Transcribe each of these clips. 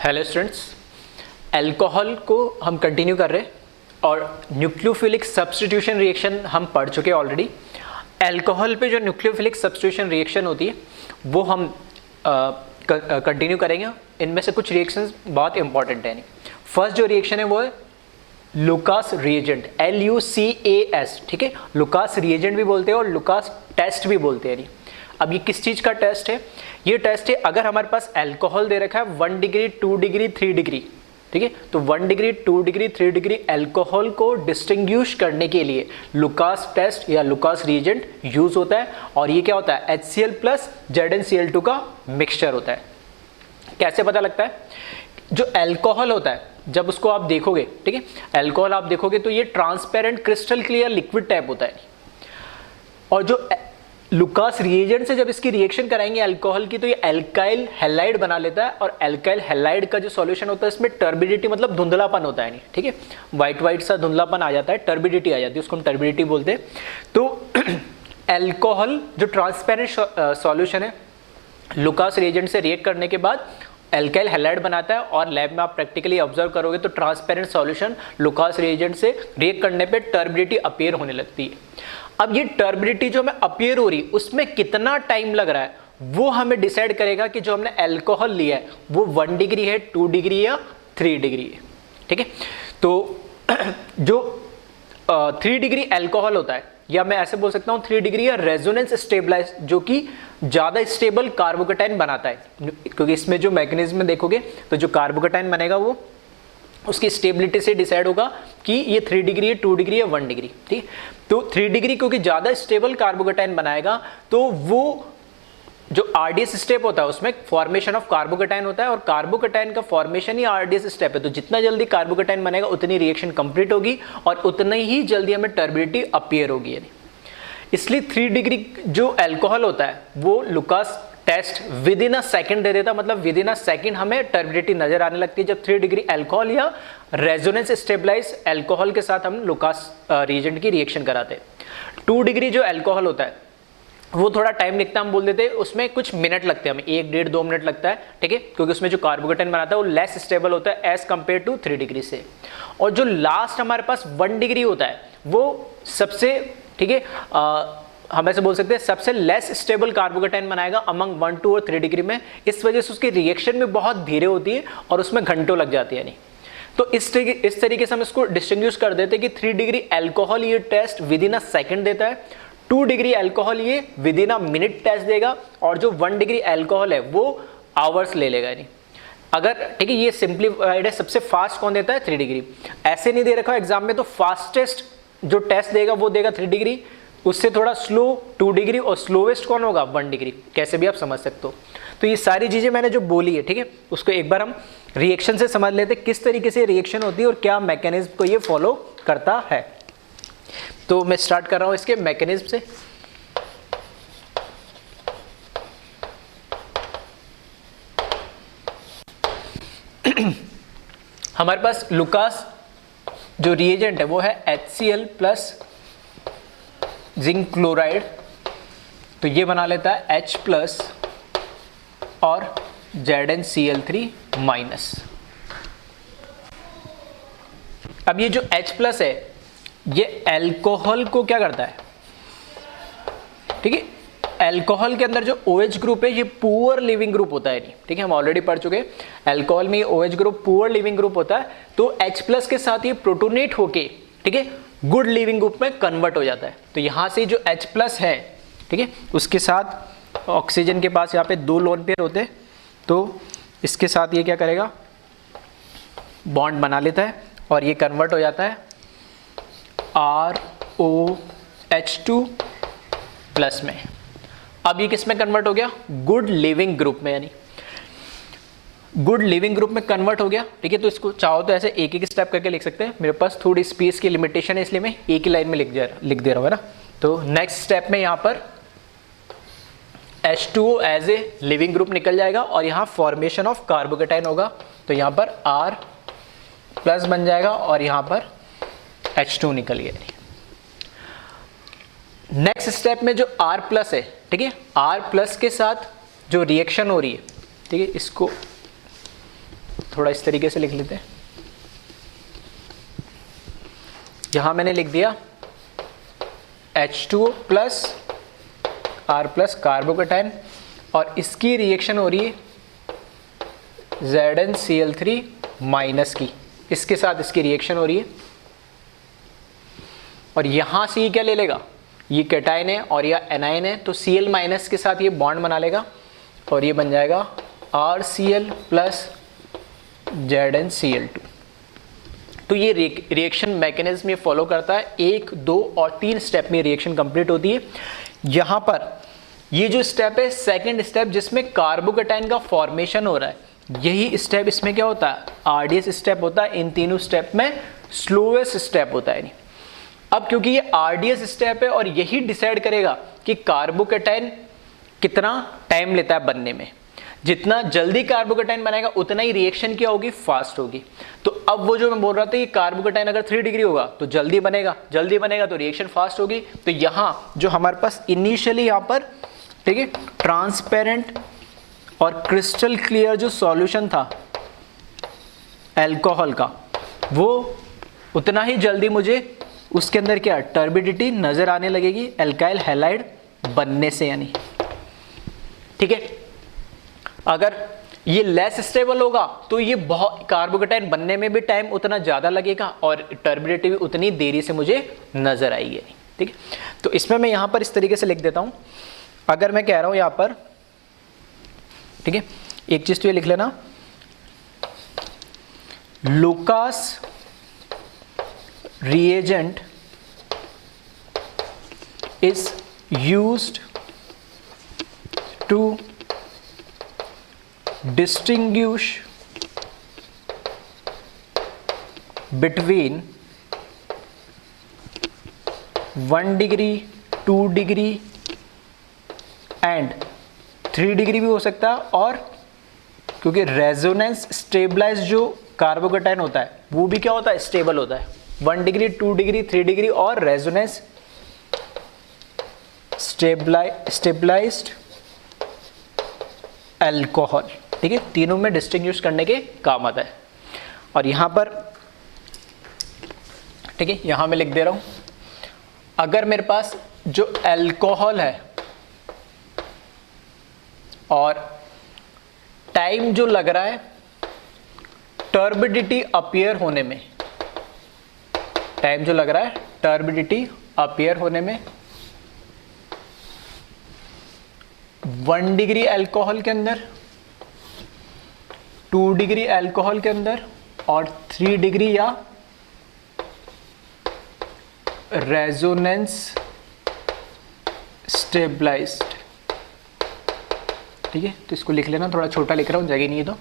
Hello students, alcohol को हम continue कर रहे हैं और न्यूक्लियोफिलिक सब्स्टिट्यूशन रिएक्शन हम पढ़ चुके हैं ऑलरेडी। अल्कोहल पे जो न्यूक्लियोफिलिक सब्स्टिट्यूशन रिएक्शन होती है वो हम कंटिन्यू करेंगे। इनमें से कुछ रिएक्शंस बहुत इंपॉर्टेंट है। फर्स्ट जो रिएक्शन है वो है लुकास रिएजेंट, LUCAS, ठीक है। लुकास रिएजेंट भी बोलते हैं और लुकास टेस्ट भी बोलते हैं। अब ये किस चीज़ का टेस्ट है? ये टेस्ट है अगर हमारे पास अल्कोहल दे रखा है 1 डिग्री, 2 डिग्री, 3 डिग्री, ठीक है, तो 1 डिग्री, 2 डिग्री, 3 डिग्री अल्कोहल को डिस्टिंग्विश करने के लिए लुकास टेस्ट या लुकास रिएजेंट यूज होता है। और ये क्या होता है? HCl प्लस ZnCl2 का मिक्सचर होता है। कैसे पता लगता है? जो अल्कोहल होता है जब उसको आप देखोगे, ठीक है, अल्कोहल आप देखोगे तो ये transparent crystal clear liquid type होता है। और जो लुकास रिएजेंट से जब इसकी रिएक्शन कराएंगे अल्कोहल की तो ये अल्काइल हैलाइड बना लेता है। और अल्काइल हैलाइड का जो सॉल्यूशन होता है इसमें टर्बिडिटी मतलब धुंधलापन होता है, नहीं, ठीक है, व्हाइट सा धुंधलापन आ जाता है, टर्बिडिटी आ जाती है, उसको हम टर्बिडिटी बोलते हैं। तो अल्कोहल जो ट्रांसपेरेंट सॉल्यूशन है लुकास रिएजेंट से रिएक्ट करने के बाद अल्काइल हैलाइड बनाता है। और लैब में आप प्रैक्टिकली ऑब्जर्व करोगे तो ट्रांसपेरेंट सॉल्यूशन लुकास रिएजेंट से रिएक्ट करने पे टर्बिडिटी अपीयर होने लगती है। अब ये टर्बिडिटी जो हमें अपीयर हो रही उसमें कितना टाइम लग रहा है वो हमें डिसाइड करेगा कि जो हमने अल्कोहल लिया है वो 1 डिग्री है, 2 डिग्री या 3 डिग्री है, ठीक है। तो जो 3 डिग्री अल्कोहल होता है या मैं ऐसे बोल सकता हूँ 3 डिग्री या रेजोनेंस स्टेबलाइज, जो कि ज़्यादा स्टेबल कार्बोकेटाइन बनाता है। क्योंकि इसमें जो मैकेनिज्म देखोगे तो जो कार्बोकेटाइन बनेगा वो उसकी स्टेबिलिटी से डिसाइड होगा कि ये 3 डिग्री है, 2 डिग्री या 1 डिग्री, ठीक। तो 3 डिग्री क्योंकि ज़्यादा स्टेबल कार्बोकेटाइन बनाएगा तो वो जो RDS स्टेप होता है उसमें फॉर्मेशन ऑफ कार्बोकेटाइन होता है और कार्बोकेटाइन का फॉर्मेशन ही RDS स्टेप है। तो जितना जल्दी कार्बोकेटाइन बनेगा उतनी रिएक्शन कंप्लीट होगी और उतना ही जल्दी हमें टर्बिडिटी अपीयर होगी। इसलिए 3 डिग्री जो अल्कोहल होता है वो Lucas test within a second दे देता, मतलब विद इन अ सेकंड हमें टर्बिडिटी नजर आने लगती है जब 3 डिग्री अल्कोहल या रेजोनेंस स्टेबलाइज अल्कोहल के साथ हम लुकास रिएजेंट की रिएक्शन कराते हैं। 2 डिग्री जो अल्कोहल होता है वो थोड़ा टाइम लगता है, हम बोल देते हैं उसमें कुछ मिनट लगते हैं, हमें 1, 1.5, 2 मिनट लगता है, ठीक है, क्योंकि उसमें जो कार्बोकेटाइन बनाता है वो लेस स्टेबल होता है एज कंपेयर टू 3 डिग्री से। और जो लास्ट हमारे पास 1 डिग्री होता है वो सबसे, ठीक है, हम ऐसे बोल सकते हैं सबसे लेस स्टेबल कार्बोकेटाइन बनाएगा अमंग 1, 2 और 3 डिग्री में। इस वजह से उसकी रिएक्शन में बहुत धीरे होती है और उसमें घंटों लग जाती है। नहीं तो इस तरीके से हम इसको डिस्टिंग्विश कर देते हैं कि 3 डिग्री अल्कोहल ये test within a second देता है, 2 डिग्री अल्कोहल ये within a minute test देगा और जो 1 डिग्री अल्कोहल है वो आवर्स ले लेगा। नहीं अगर, ठीक है, ये सिंप्लीफाइड है। सबसे फास्ट कौन देता है? 3 डिग्री। ऐसे नहीं दे रखा एग्जाम में तो फास्टेस्ट जो टेस्ट देगा वो देगा 3 डिग्री, उससे थोड़ा स्लो 2 डिग्री और स्लोवेस्ट कौन होगा? 1 डिग्री। कैसे भी आप समझ सकते हो। तो ये सारी चीजें मैंने जो बोली है, ठीक है, उसको एक बार हम रिएक्शन से समझ लेते हैं किस तरीके से रिएक्शन होती है और क्या मैकेनिज्म को ये फॉलो करता है। तो मैं स्टार्ट कर रहा हूं इसके मैकेनिज्म से। हमारे पास लुकास जो रिएजेंट है वो है HCl प्लस जिंक क्लोराइड, तो ये बना लेता है H प्लस और ZnCl3 माइनस। अब ये जो H प्लस है ये अल्कोहल को क्या करता है? ठीक है, अल्कोहल के अंदर जो OH ग्रुप है ये पुअर लिविंग ग्रुप होता है। नहीं, ठीक है, हम ऑलरेडी पढ़ चुके हैं अल्कोहल में ये OH group poor leaving group होता है। तो H प्लस के साथ ये प्रोटोनेट होके, ठीक है, गुड लिविंग ग्रुप में कन्वर्ट हो जाता है। तो यहां से जो H प्लस है, ठीक है, उसके साथ ऑक्सीजन के पास यहाँ पे 2 लोन पेयर होते हैं, तो इसके साथ ये क्या करेगा? बॉन्ड बना लेता है और ये कन्वर्ट हो जाता है ROH2 प्लस में। अब ये किस में कन्वर्ट हो गया? गुड लिविंग ग्रुप में, यानी गुड लिविंग ग्रुप में कन्वर्ट हो गया, ठीक है। तो इसको चाहो तो ऐसे एक एक स्टेप करके लिख सकते हैं। मेरे पास थोड़ी स्पेस की लिमिटेशन है इसलिए मैं एक ही लाइन में लिख दे रहा हूँ, है ना। तो नेक्स्ट स्टेप में यहाँ पर H2O as a leaving group निकल जाएगा और यहाँ फॉर्मेशन ऑफ कार्बोकेटाइन होगा। तो यहाँ पर R प्लस बन जाएगा और यहाँ पर H2 निकल गया। नेक्स्ट स्टेप में जो R प्लस है, ठीक है, R प्लस के साथ जो रिएक्शन हो रही है, ठीक है, इसको थोड़ा इस तरीके से लिख लेते हैं। यहाँ मैंने लिख दिया H2O plus R plus carbocation, और इसकी रिएक्शन हो रही है ZnCl3 माइनस की, इसके साथ इसकी रिएक्शन हो रही है। और यहाँ से ये क्या ले लेगा, ये कैटाइन है और यह एनाइन है, तो Cl माइनस के साथ ये बॉन्ड बना लेगा और ये बन जाएगा RCl प्लस ZnCl2। तो ये रिएक्शन मैकेनिज्म ये फॉलो करता है, 1, 2 और 3 स्टेप में रिएक्शन कंप्लीट होती है। यहाँ पर ये जो स्टेप है सेकंड स्टेप जिसमें कार्बोकेटाइन का फॉर्मेशन हो रहा है, यही स्टेप इसमें क्या होता है, आरडीएस स्टेप होता है। इन तीनों स्टेप में स्लोएस्ट स्टेप होता है। अब क्योंकि ये आरडीएस स्टेप है और यही डिसाइड करेगा कि कार्बोकेटाइन कितना टाइम लेता है बनने में, जितना जल्दी कार्बोकेटाइन बनाएगा उतना ही रिएक्शन क्या होगी, फास्ट होगी। तो अब वो जो मैं बोल रहा था कि कार्बोकेटाइन अगर 3 डिग्री होगा तो जल्दी बनेगा तो रिएक्शन फास्ट होगी। तो यहाँ जो हमारे पास इनिशियली यहाँ पर ठीक है ट्रांसपेरेंट और क्रिस्टल क्लियर जो सॉल्यूशन था अल्कोहल का, वो उतना ही जल्दी मुझे उसके अंदर क्या टर्बिडिटी नजर आने लगेगी एल्काइल हैलाइड बनने से, यानी ठीक है। अगर ये लेस स्टेबल होगा तो ये बहुत कार्बोकेटाइन बनने में भी टाइम उतना ज़्यादा लगेगा और टर्बिडिटी भी उतनी देरी से मुझे नज़र आएगी, ठीक है। तो इसमें मैं यहाँ पर इस तरीके से लिख देता हूँ। अगर मैं कह रहा हूँ यहाँ पर, ठीक है, एक चीज़ तो ये लिख लेना, Lucas reagent is used to distinguish between 1 degree 2 degree and 3 degree भी हो सकता है। और क्योंकि रेजोनेंस स्टेबलाइज जो कार्बोकेटाइन होता है वो भी क्या होता है, स्टेबल होता है। 1 डिग्री 2 डिग्री 3 डिग्री और रेजोनेंस स्टेबलाइज्ड अल्कोहल, ठीक है, तीनों में डिस्टिंग्विश करने के काम आता है। और यहाँ पर ठीक है, यहाँ मैं लिख दे रहा हूँ, अगर मेरे पास जो अल्कोहल है और टाइम जो लग रहा है टर्बिडिटी अपीयर होने में, टाइम जो लग रहा है टर्बिडिटी अपीयर होने में 1 डिग्री अल्कोहल के अंदर, 2 डिग्री अल्कोहल के अंदर और 3 डिग्री या रेजोनेंस स्टेबलाइज्ड, ठीक है। तो इसको लिख लेना, थोड़ा छोटा लिख रहा हूँ, जगह नहीं है तो।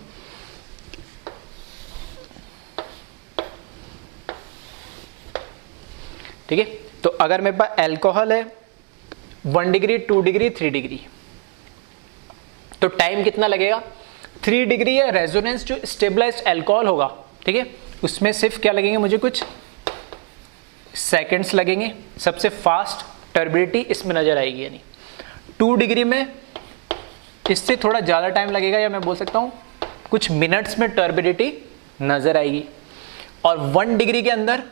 ठीक है, तो अगर मेरे पास अल्कोहल है 1 डिग्री 2 डिग्री 3 डिग्री, तो टाइम कितना लगेगा, 3 डिग्री है रेजोनेंस जो स्टेबलाइज्ड अल्कोहल होगा, ठीक है, उसमें सिर्फ क्या लगेंगे, मुझे कुछ सेकंड्स लगेंगे। सबसे फास्ट टर्बिडिटी इसमें नजर आएगी, यानी 2 डिग्री में इससे थोड़ा ज़्यादा टाइम लगेगा, या मैं बोल सकता हूँ कुछ मिनट्स में टर्बिडिटी नजर आएगी। और 1 डिग्री के अंदर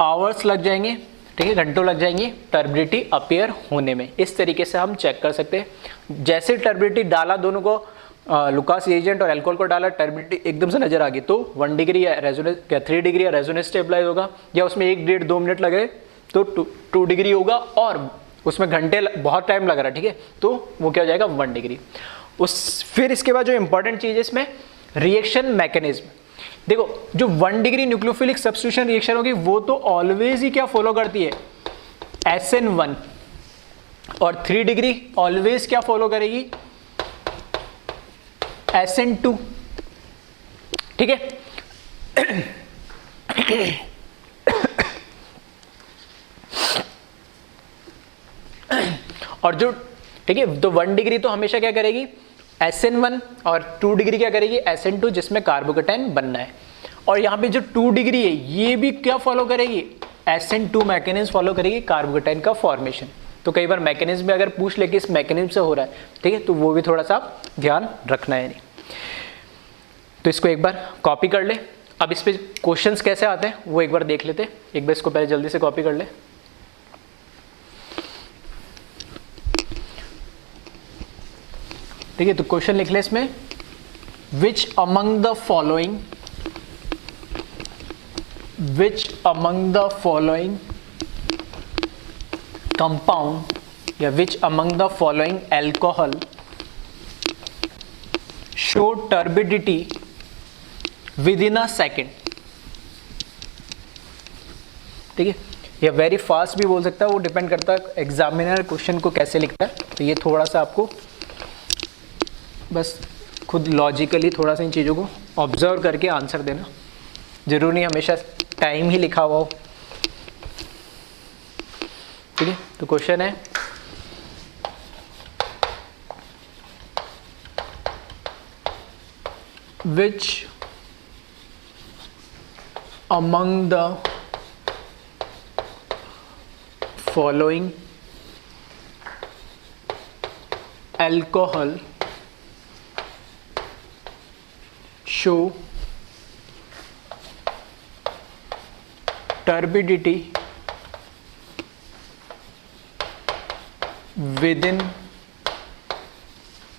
आवर्स लग जाएंगे, ठीक है, घंटों लग जाएंगे टर्बिडिटी अपीयर होने में। इस तरीके से हम चेक कर सकते हैं। जैसे टर्बिडिटी डाला, दोनों को लुकास एजेंट और अल्कोहल को डाला, टर्बिडिटी एकदम से नजर आ गई, तो 1 डिग्री या रेजोनेंस क्या 3 डिग्री या रेजोनेंस स्टेबलाइज होगा, या उसमें 1 डेढ़ 2 मिनट लगे तो 2 डिग्री होगा, और उसमें घंटे बहुत टाइम लग रहा है, ठीक है, तो वो क्या हो जाएगा 1 डिग्री। फिर इसके बाद जो इंपॉर्टेंट चीज़ है इसमें रिएक्शन मैकेनिज्म। देखो, जो 1 डिग्री न्यूक्लियोफिलिक सब्स्टिट्यूशन रिएक्शन होगी वो तो ऑलवेज ही क्या फॉलो करती है, SN1, और 3 डिग्री ऑलवेज क्या फॉलो करेगी, SN2, ठीक है। और जो ठीक है, तो 1 डिग्री तो हमेशा क्या करेगी, SN1, और 2 डिग्री क्या करेगी, SN2, जिसमें कार्बोकेटाइन बनना है। और यहाँ पे जो 2 डिग्री है ये भी क्या फॉलो करेगी, SN2 मैकेनिज्म फॉलो करेगी कार्बोकेटाइन का फॉर्मेशन। तो कई बार मैकेनिज्म में अगर पूछ ले कि इस मैकेनिज्म से हो रहा है, ठीक है, तो वो भी थोड़ा सा ध्यान रखना है। तो इसको एक बार कॉपी कर ले। अब इस पे क्वेश्चंस कैसे आते हैं वो एक बार देख लेते। एक बार इसको पहले जल्दी से कॉपी कर ले। ठीक है, तो क्वेश्चन लिख ले इसमें, which among the following compound या which among the following alcohol show turbidity within a second। ठीक है, या वेरी फास्ट भी बोल सकता है, वो डिपेंड करता है एग्जामिनर क्वेश्चन को कैसे लिखता है। तो ये थोड़ा सा आपको बस खुद लॉजिकली थोड़ा सा इन चीज़ों को ऑब्जर्व करके आंसर देना, जरूरी नहीं हमेशा टाइम ही लिखा हुआ हो। ठीक है, तो क्वेश्चन है which among the following alcohol show turbidity within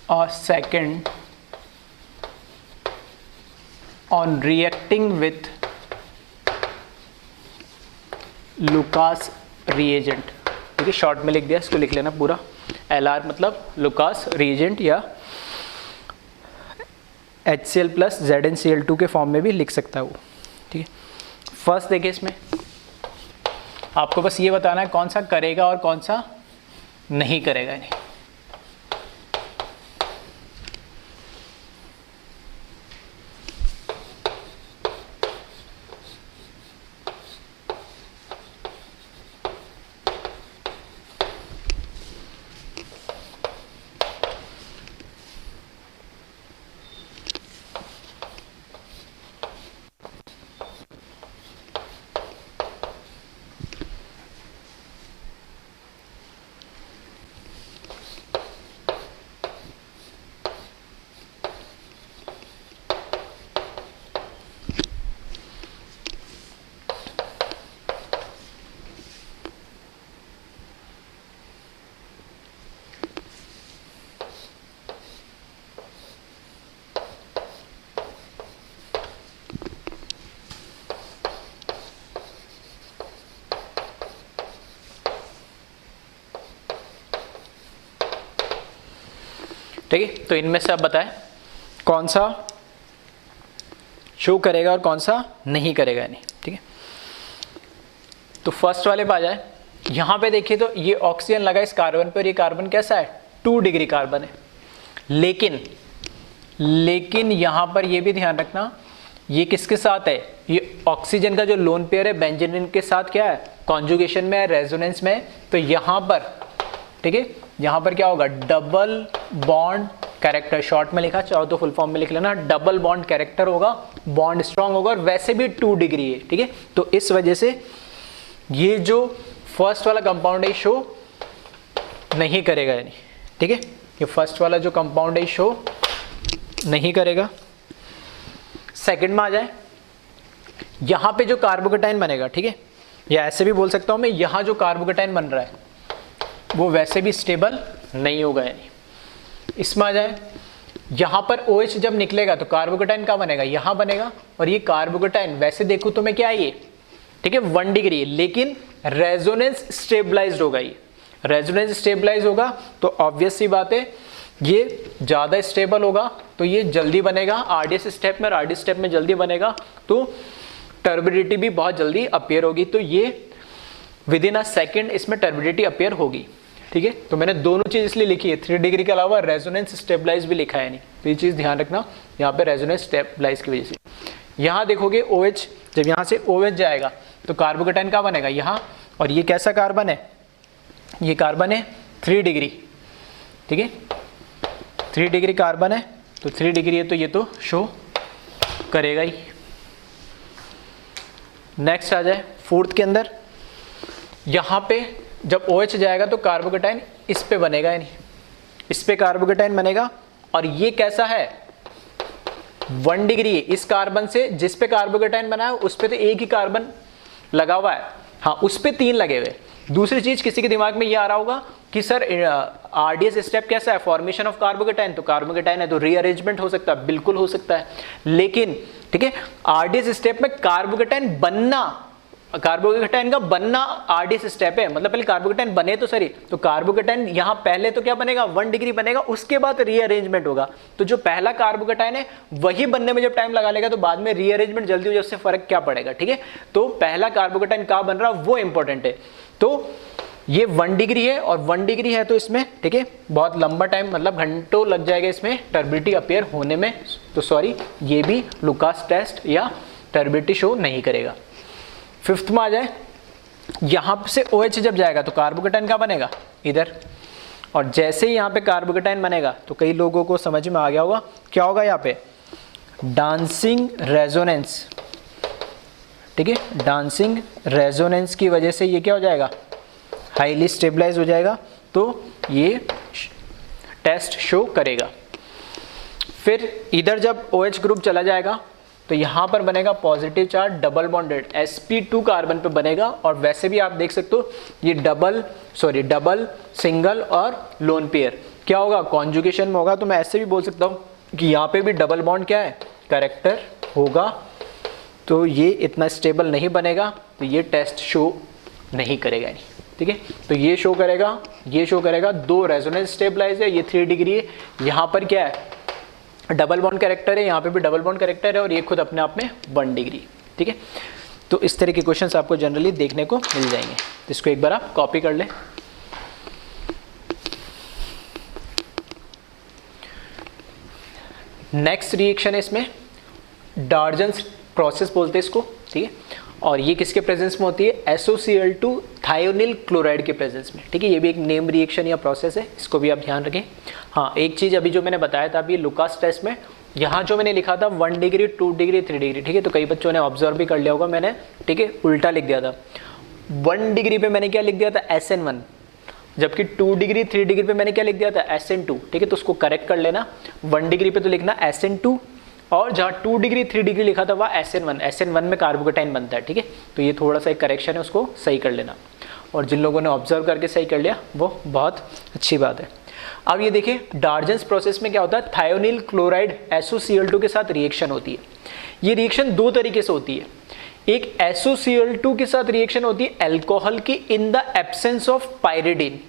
a second on reacting with Lucas reagent. ठीक है, शॉर्ट में लिख दिया, इसको लिख लेना पूरा। LR मतलब लुकास रिएजेंट, या HCl प्लस ZnCl2 के फॉर्म में भी लिख सकता है वो। ठीक है, फर्स्ट देखिए, इसमें आपको बस ये बताना है कौन सा करेगा और कौन सा नहीं करेगा। नहीं, ठीक है, तो इनमें से आप बताएं कौन सा शो करेगा और कौन सा नहीं करेगा। नहीं, ठीक है, तो फर्स्ट वाले पे आ जाए। यहां पे देखिए तो ये ऑक्सीजन लगा इस कार्बन पे और ये कार्बन कैसा है, 2 डिग्री कार्बन है। लेकिन यहां पर ये भी ध्यान रखना, ये किसके साथ है, ये ऑक्सीजन का जो लोन पेयर है बेंजीन के साथ क्या है, कॉन्जुगेशन में है, रेजोनेंस में है। तो यहां पर, ठीक है, यहां पर क्या होगा, डबल बॉन्ड कैरेक्टर, शॉर्ट में लिखा, चाहो तो फुल फॉर्म में लिख लेना, डबल बॉन्ड कैरेक्टर होगा, बॉन्ड स्ट्रांग होगा और वैसे भी 2 डिग्री है। ठीक है, तो इस वजह से ये जो फर्स्ट वाला कंपाउंड है शो नहीं करेगा। यानी ठीक है, ये फर्स्ट वाला जो कंपाउंड है शो नहीं करेगा। सेकंड में आ जाए, यहां पे जो कार्बोकेटाइन बनेगा, ठीक है, या ऐसे भी बोल सकता हूं मैं, यहां जो कार्बोकेटाइन बन रहा है वो वैसे भी स्टेबल नहीं होगा। यानी इसमें आ जाए, यहां पर OH जब निकलेगा तो कार्बोकेटाइन कहां बनेगा, यहां बनेगा, और ये कार्बोकेटाइन वैसे देखूं तो मैं क्या है ये, ठीक है, 1 डिग्री, लेकिन रेजोनेंस स्टेबलाइज्ड होगा। ये रेजोनेंस स्टेबलाइज होगा तो ऑब्वियस सी बात है ये ज्यादा स्टेबल होगा, तो ये जल्दी बनेगा RDS स्टेप में, और RDS स्टेप में जल्दी बनेगा तो टर्बिडिटी भी बहुत जल्दी अपीयर होगी। तो ये विद इन अ सेकेंड इसमें टर्बिडिटी अपीयर होगी। ठीक है, तो मैंने दोनों चीज इसलिए लिखी है, 3 डिग्री के अलावा रेजोनेंस स्टेबलाइज भी लिखा है। नहीं, तो ये चीज ध्यान रखना, यहाँ पे रेजोनेंस स्टेबलाइज की वजह से। यहाँ देखोगे OH, जब यहाँ से OH जाएगा तो कार्बोकेटाइन का बनेगा यहाँ, और ये कैसा कार्बन है, ये कार्बन है 3 डिग्री। ठीक है, 3 डिग्री कार्बन है, तो 3 डिग्री है तो ये तो शो करेगा ही। नेक्स्ट आ जाए फोर्थ के अंदर, यहाँ पे जब OH जाएगा तो कार्बोकेटाइन इस पे बनेगा, यानी इस पे कार्बोकेटाइन बनेगा, और ये कैसा है, 1 डिग्री इस कार्बन से, जिस पे कार्बोकेटाइन बना है उस पे तो एक ही कार्बन लगा हुआ है, हाँ उस पे 3 लगे हुए। दूसरी चीज किसी के दिमाग में ये आ रहा होगा कि सर आरडीएस स्टेप कैसा है, फॉर्मेशन ऑफ कार्बोकेटाइन, तो कार्बोकेटाइन है तो रीअरेंजमेंट हो सकता है, बिल्कुल हो सकता है। लेकिन ठीक है, आरडीएस स्टेप में कार्बोकेटाइन बनना, कार्बोकेटाइन का बनना आरडीएस स्टेप है, मतलब पहले कार्बोकेटाइन बने तो सही, तो कार्बोकेटाइन यहाँ पहले तो क्या बनेगा 1 डिग्री बनेगा, उसके बाद रीअरेंजमेंट होगा। तो जो पहला कार्बोकेटाइन है वही बनने में जब टाइम लगा लेगा तो बाद में रीअरेंजमेंट जल्दी हो जाए, उससे फर्क क्या पड़ेगा। ठीक है, तो पहला कार्बोकेटाइन कहाँ बन रहा वो इंपॉर्टेंट है। तो ये 1 डिग्री है और 1 डिग्री है तो इसमें ठीक है बहुत लंबा टाइम, मतलब घंटों लग जाएगा इसमें टर्बिडिटी अपेयर होने में। तो सॉरी, ये भी लुकास टेस्ट या टर्बिडिटी शो नहीं करेगा। 5th में आ जाए, यहां से OH जब जाएगा तो कार्बोकेटाइन का बनेगा इधर, और जैसे ही यहाँ पे कार्बोकेटाइन बनेगा तो कई लोगों को समझ में आ गया होगा क्या होगा यहाँ पे, डांसिंग रेजोनेंस। ठीक है, डांसिंग रेजोनेंस की वजह से ये क्या हो जाएगा, हाईली स्टेबलाइज हो जाएगा, तो ये टेस्ट शो करेगा। फिर इधर जब OH ग्रुप चला जाएगा तो यहाँ पर बनेगा positive charge double bonded sp2 carbon पे बनेगा, और वैसे भी आप देख सकते हो ये डबल सिंगल और लोन पेयर क्या होगा, कॉन्जुगेशन में होगा। तो मैं ऐसे भी बोल सकता हूँ कि यहाँ पे भी डबल बॉन्ड क्या है, कैरेक्टर होगा, तो ये इतना स्टेबल नहीं बनेगा, तो ये टेस्ट शो नहीं करेगा। ठीक है, तो ये शो करेगा, ये शो करेगा, 2 रेजोनेंस स्टेबलाइज है, ये 3 डिग्री है, यहाँ पर क्या है डबल बॉन्ड कैरेक्टर है, यहाँ पे भी डबल बॉन्ड कैरेक्टर है, और ये खुद अपने आप में 1 डिग्री। ठीक है, तो इस तरह के क्वेश्चंस आपको जनरली देखने को मिल जाएंगे, इसको एक बार आप कॉपी कर लें। नेक्स्ट रिएक्शन है इसमें डार्जन्स प्रोसेस बोलते हैं इसको। ठीक है, और ये किसके प्रेजेंस में होती है, SOCl2 थायोनिल क्लोराइड के प्रेजेंस में। ठीक है, ये भी एक नेम रिएक्शन या प्रोसेस है, इसको भी आप ध्यान रखें। हाँ, एक चीज़ अभी जो मैंने बताया था अभी लुकास टेस्ट में, यहाँ जो मैंने लिखा था 1 डिग्री 2 डिग्री 3 डिग्री, ठीक है, तो कई बच्चों ने ऑब्जर्व भी कर लिया होगा, मैंने ठीक है उल्टा लिख दिया था। 1 डिग्री पे मैंने क्या लिख दिया था, SN1, जबकि 2 डिग्री 3 डिग्री पे मैंने क्या लिख दिया था, SN2। ठीक है, तो उसको करेक्ट कर लेना, 1 डिग्री पे तो लिखना SN2, और जहाँ 2 डिग्री 3 डिग्री लिखा था वह SN1, SN1 में कार्बोकेटाइन बनता है। ठीक है, तो ये थोड़ा सा एक करेक्शन है, उसको सही कर लेना, और जिन लोगों ने ऑब्जर्व करके सही कर लिया वो बहुत अच्छी बात है। अब ये देखिए डार्जन्स प्रोसेस में क्या होता है, थायोनिल क्लोराइड SOCl2 के साथ रिएक्शन होती है। ये रिएक्शन 2 तरीके से होती है, एक SOCl2 के साथ रिएक्शन होती है अल्कोहल की in the absence of pyridine,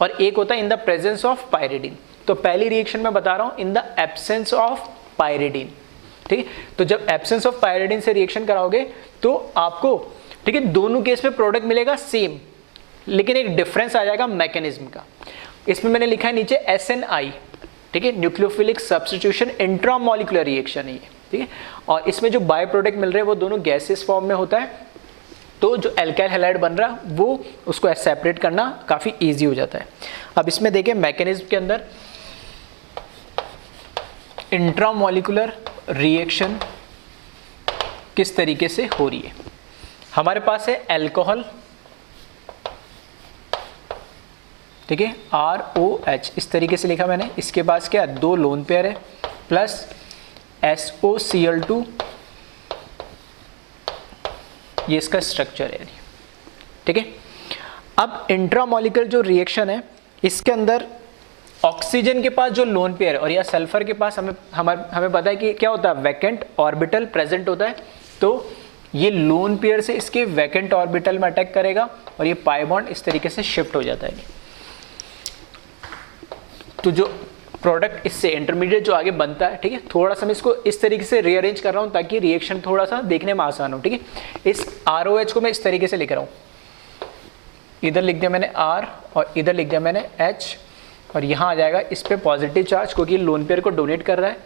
और एक होता है in the presence of pyridine. तो पहली रिएक्शन में बता रहा हूँ in the absence of pyridine. ठीक है, तो जब एब्सेंस ऑफ पायरिडीन से रिएक्शन कराओगे तो आपको ठीक है दोनों केस में प्रोडक्ट मिलेगा सेम, लेकिन एक डिफरेंस आ जाएगा मैकेनिज्म का। इसमें मैंने लिखा है नीचे SNI, ठीक है, न्यूक्लियोफिलिक सब्स्टिट्यूशन इंट्रामोलिकुलर रिएक्शन है ये। ठीक है, और इसमें जो बाय प्रोडक्ट मिल रहे हैं वो दोनों गैसेस फॉर्म में होता है, तो जो एल्काइल हैलाइड बन रहा है वो उसको सेपरेट करना काफ़ी ईजी हो जाता है। अब इसमें देखें मैकेनिज्म के अंदर इंट्रामोलिकुलर रिएक्शन किस तरीके से हो रही है। हमारे पास है अल्कोहल, ठीक है, ROH इस तरीके से लिखा मैंने, इसके पास क्या 2 लोन पेयर है प्लस SOCl2, ये इसका स्ट्रक्चर है। ठीक है, अब इंट्रामोलिकुलर जो रिएक्शन है इसके अंदर ऑक्सीजन के पास जो लोन पेयर और या सल्फर के पास हमें पता है कि क्या होता है, वैकेंट ऑर्बिटल प्रेजेंट होता है, तो ये लोन पेयर से इसके वैकेंट ऑर्बिटल में अटैक करेगा और ये पाई बॉन्ड इस तरीके से शिफ्ट हो जाता है। तो जो प्रोडक्ट इससे इंटरमीडिएट जो आगे बनता है, ठीक है, थोड़ा सा मैं इसको इस तरीके से रीअरेंज कर रहा हूँ ताकि रिएक्शन थोड़ा सा देखने में आसान हो। ठीक है, इस ROH को मैं इस तरीके से लिख रहा हूँ, इधर लिख दिया मैंने R और इधर लिख दिया मैंने H, और यहाँ आ जाएगा इस पे पॉजिटिव चार्ज क्योंकि लोन पेयर को डोनेट कर रहा है।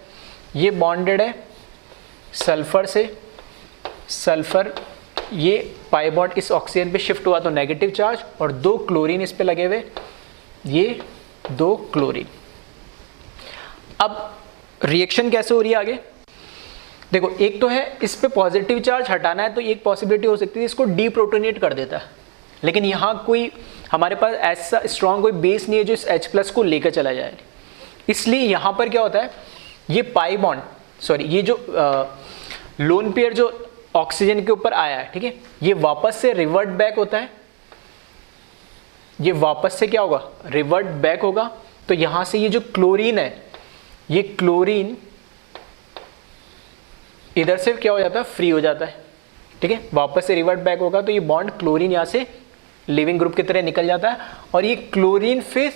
ये बॉन्डेड है सल्फर से, सल्फर ये पाई बॉन्ड इस ऑक्सीजन पे शिफ्ट हुआ तो नेगेटिव चार्ज, और 2 क्लोरीन इस पे लगे हुए, ये 2 क्लोरीन। अब रिएक्शन कैसे हो रही है आगे देखो, एक तो है इस पे पॉजिटिव चार्ज हटाना है, तो एक पॉसिबिलिटी हो सकती है इसको डीप्रोटोनेट कर देता है, लेकिन यहाँ कोई हमारे पास ऐसा स्ट्रॉन्ग कोई बेस नहीं है जो इस H+ को लेकर चला जाए, इसलिए यहाँ पर क्या होता है, ये पाई बॉन्ड सॉरी ये जो लोन पेयर जो ऑक्सीजन के ऊपर आया है, ठीक है, ये वापस से रिवर्ट बैक होता है, ये वापस से क्या होगा, रिवर्ट बैक होगा। तो यहां से ये जो क्लोरीन है, ये क्लोरीन इधर से क्या हो जाता है, फ्री हो जाता है, ठीक है, वापस से रिवर्ट बैक होगा। तो ये बॉन्ड क्लोरीन यहां से लिविंग ग्रुप की तरह निकल जाता है और ये क्लोरीन फिर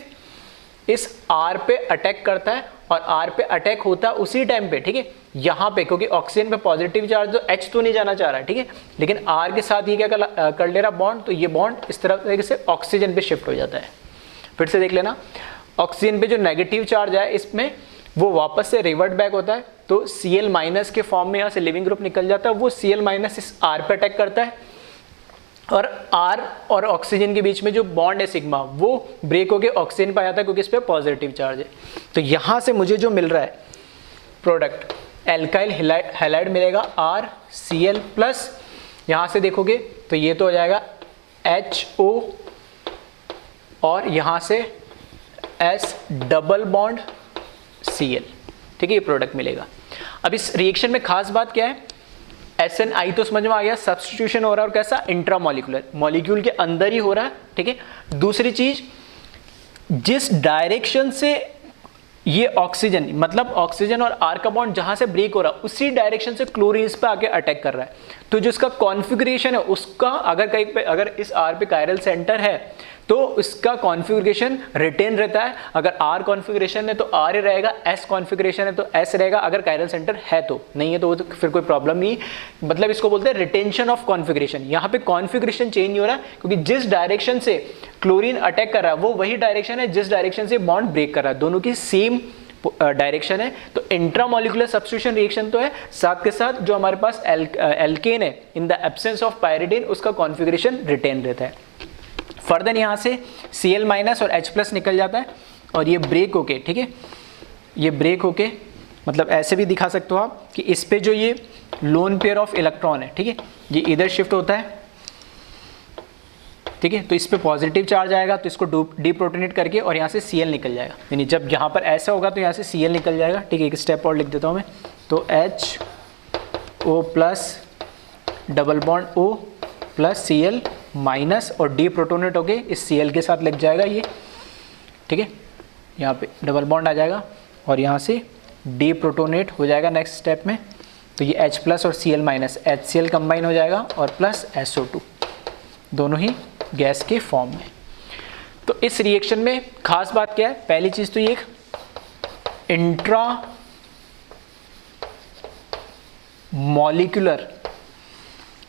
इस R पे अटैक करता है और R पे अटैक होता है उसी टाइम पे, ठीक है, यहाँ पे, क्योंकि ऑक्सीजन पे पॉजिटिव चार्ज तो H तो नहीं जाना चाह रहा है, ठीक है, लेकिन R के साथ ये क्या कर ले रहा बॉन्ड, तो ये बॉन्ड इस तरह से ऑक्सीजन पे शिफ्ट हो जाता है। फिर से देख लेना, ऑक्सीजन पे जो नेगेटिव चार्ज है इसमें वो वापस से रिवर्ट बैक होता है, तो Cl माइनस के फॉर्म में यहाँ से लिविंग ग्रुप निकल जाता है, वो Cl माइनस इस R पे अटैक करता है और R और ऑक्सीजन के बीच में जो बॉन्ड है सिग्मा वो ब्रेक होकर ऑक्सीजन पे आ जाता है क्योंकि इस पे पॉजिटिव चार्ज है। तो यहाँ से मुझे जो मिल रहा है प्रोडक्ट एल्काइल हैलाइड मिलेगा RCl प्लस, यहाँ से देखोगे तो ये तो हो जाएगा HO और यहाँ से S डबल बॉन्ड Cl, ठीक है, ये प्रोडक्ट मिलेगा। अब इस रिएक्शन में खास बात क्या है, SNI तो समझ में आ गया, सब्स्टिट्यूशन हो रहा है और कैसा, इंट्रामोलिकुलर, मॉलिक्यूल के अंदर ही हो रहा है, ठीक है। दूसरी चीज, जिस डायरेक्शन से ये ऑक्सीजन, मतलब ऑक्सीजन और R का बॉन्ड जहां से ब्रेक हो रहा है उसी डायरेक्शन से क्लोरीन इस पे आके अटैक कर रहा है, तो जो इसका कॉन्फ़िगरेशन है उसका अगर कहीं पे, अगर इस R पे कायरल सेंटर है तो इसका कॉन्फ़िगरेशन रिटेन रहता है। अगर R कॉन्फ़िगरेशन है तो R ही रहेगा, S कॉन्फ़िगरेशन है तो S रहेगा, अगर कायरल सेंटर है तो, नहीं है तो फिर कोई प्रॉब्लम नहीं। मतलब इसको बोलते हैं रिटेंशन ऑफ कॉन्फ़िगरेशन। यहाँ पे कॉन्फ़िगरेशन चेंज नहीं हो रहा है क्योंकि जिस डायरेक्शन से क्लोरीन अटैक कर रहा है वो वही डायरेक्शन है जिस डायरेक्शन से बॉन्ड ब्रेक कर रहा है, दोनों की सेम डायरेक्शन है। तो इंट्रामोलिकुलर सब्स्टिट्यूशन रिएक्शन तो है, साथ के साथ जो हमारे पास एल्केन है, in the absence of pyridine उसका कॉन्फ़िगरेशन रिटेन रहता है। फर्दर यहाँ से Cl माइनस और H प्लस निकल जाता है और ये ब्रेक होके, ठीक है, ये ब्रेक होके, मतलब ऐसे भी दिखा सकते हो आप कि इस पे जो ये लोन पेयर ऑफ इलेक्ट्रॉन है, ठीक है, ये इधर शिफ्ट होता है, ठीक है, तो इस पे पॉजिटिव चार्ज आएगा तो इसको डीप्रोटोनेट करके और यहाँ से Cl निकल जाएगा, यानी जब यहाँ पर ऐसा होगा तो यहाँ से Cl निकल जाएगा, ठीक है। एक स्टेप और लिख देता हूँ मैं, तो HO plus double bond O plus Cl minus और डीप्रोटोनेट होके इस Cl के साथ लग जाएगा ये, ठीक है, यहाँ पे डबल बॉन्ड आ जाएगा और यहाँ से डीप्रोटोनेट हो जाएगा नेक्स्ट स्टेप में, तो ये H प्लस और Cl माइनस HCl कंबाइन हो जाएगा और प्लस SO2, दोनों ही गैस के फॉर्म में। तो इस रिएक्शन में खास बात क्या है, पहली चीज तो ये एक इंट्रा मॉलिक्यूलर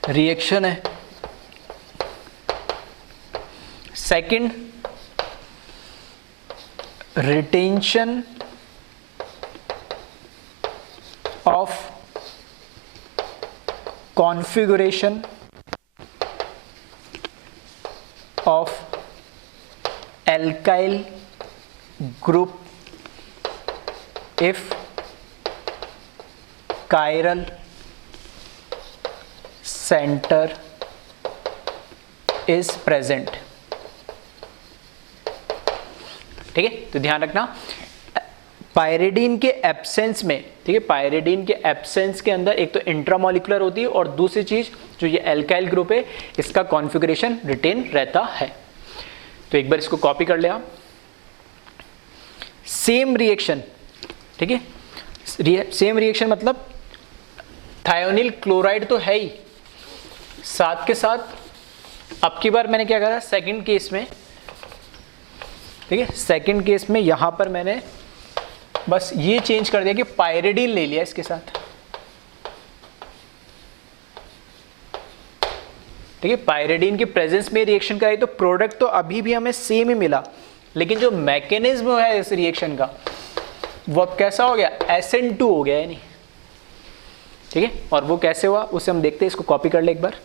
रिएक्शन है। Second, retention of configuration of alkyl group if chiral center is present, ठीक है। तो ध्यान रखना पायरिडीन के एब्सेंस में, ठीक है, पायरिडीन के एब्सेंस के अंदर एक तो इंट्रामोलिकुलर होती है और दूसरी चीज जो ये एल्काइल ग्रुप है इसका कॉन्फ़िगरेशन रिटेन रहता है। तो एक बार इसको कॉपी कर ले आप, सेम रिएक्शन, ठीक है, सेम रिएक्शन मतलब थायोनिल क्लोराइड तो है ही, साथ के साथ अब की बार मैंने क्या करा सेकंड केस में, ठीक है, सेकंड केस में यहां पर मैंने बस ये चेंज कर दिया कि पायरिडीन ले लिया इसके साथ, ठीक है, पायरिडीन के प्रेजेंस में रिएक्शन कराई तो प्रोडक्ट तो अभी भी हमें सेम ही मिला, लेकिन जो मैकेनिज्म है इस रिएक्शन का वो अब कैसा हो गया, SN2 हो गया है, नहीं, ठीक है। और वो कैसे हुआ उसे हम देखते हैं, इसको कॉपी कर ले एक बार,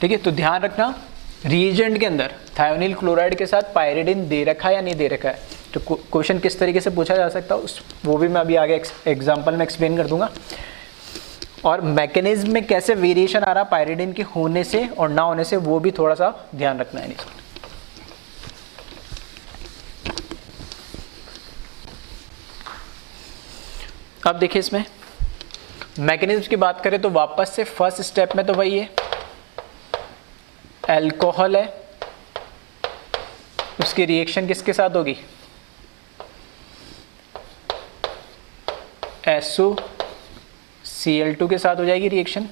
ठीक है। तो ध्यान रखना रिएजेंट के अंदर थायोनिल क्लोराइड के साथ पायरिडीन दे रखा है या नहीं दे रखा है, तो क्वेश्चन किस तरीके से पूछा जा सकता है उस वो भी मैं अभी आगे एग्जांपल में एक्सप्लेन कर दूंगा, और मैकेनिज्म में कैसे वेरिएशन आ रहा पायरिडीन के होने से और ना होने से वो भी थोड़ा सा ध्यान रखना है। अब देखिए इसमें मैकेनिज्म की बात करें तो वापस से फर्स्ट स्टेप में तो वही है, अल्कोहल है, उसकी रिएक्शन किसके साथ होगी, SOCl2 के साथ हो जाएगी रिएक्शन।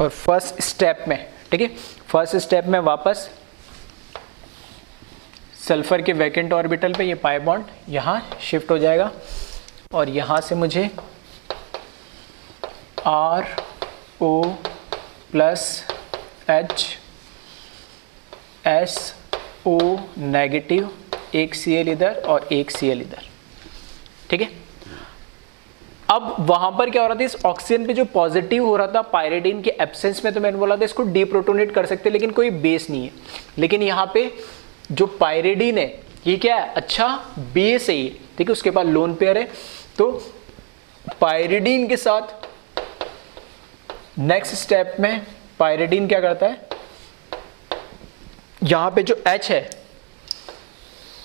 और फर्स्ट स्टेप में, ठीक है, फर्स्ट स्टेप में वापस सल्फर के वैकेंट ऑर्बिटल पे ये पाई बॉन्ड यहाँ शिफ्ट हो जाएगा और यहाँ से मुझे RO प्लस HSO नेगेटिव, एक Cl इधर और एक Cl इधर, ठीक है। अब वहां पर क्या हो रहा था, इस ऑक्सीजन पे जो पॉजिटिव हो रहा था पायरिडीन के एब्सेंस में, तो मैंने बोला था इसको डीप्रोटोनेट कर सकते लेकिन कोई बेस नहीं है। लेकिन यहाँ पे जो पायरिडीन है ये क्या है, अच्छा बेस है ये, ठीक है, उसके बाद लोन पेयर है। तो पायरिडीन के साथ नेक्स्ट स्टेप में पायरिडीन क्या करता है, यहाँ पे जो H है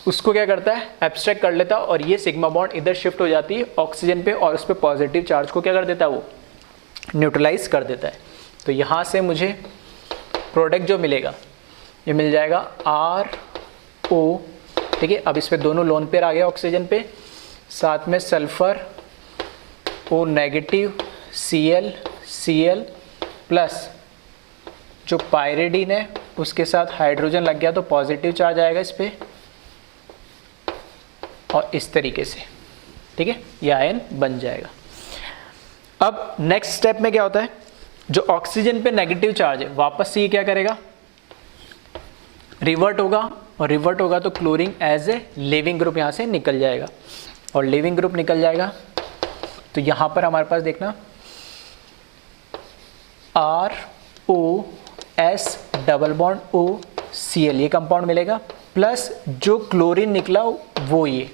उसको क्या करता है, एब्स्ट्रैक्ट कर लेता है और ये सिग्मा बॉन्ड इधर शिफ्ट हो जाती है ऑक्सीजन पे और उस पर पॉजिटिव चार्ज को क्या कर देता है, वो न्यूट्रलाइज कर देता है। तो यहाँ से मुझे प्रोडक्ट जो मिलेगा ये मिल जाएगा RO, ठीक है। अब इस पे दोनों लोन पेयर आ गया ऑक्सीजन पे, साथ में sulphur O negative, Cl plus जो पायरिडीन है उसके साथ हाइड्रोजन लग गया तो पॉजिटिव चार्ज आएगा इस पे और इस तरीके से, ठीक है, ये आयन बन जाएगा। अब नेक्स्ट स्टेप में क्या होता है, जो ऑक्सीजन पे नेगेटिव चार्ज है वापस से ये क्या करेगा, रिवर्ट होगा और रिवर्ट होगा तो chlorine as a leaving group यहाँ से निकल जाएगा और लिविंग ग्रुप निकल जाएगा तो यहाँ पर हमारे पास देखना ROS डबल बॉन्ड OCl ये कंपाउंड मिलेगा प्लस जो क्लोरीन निकला वो ये।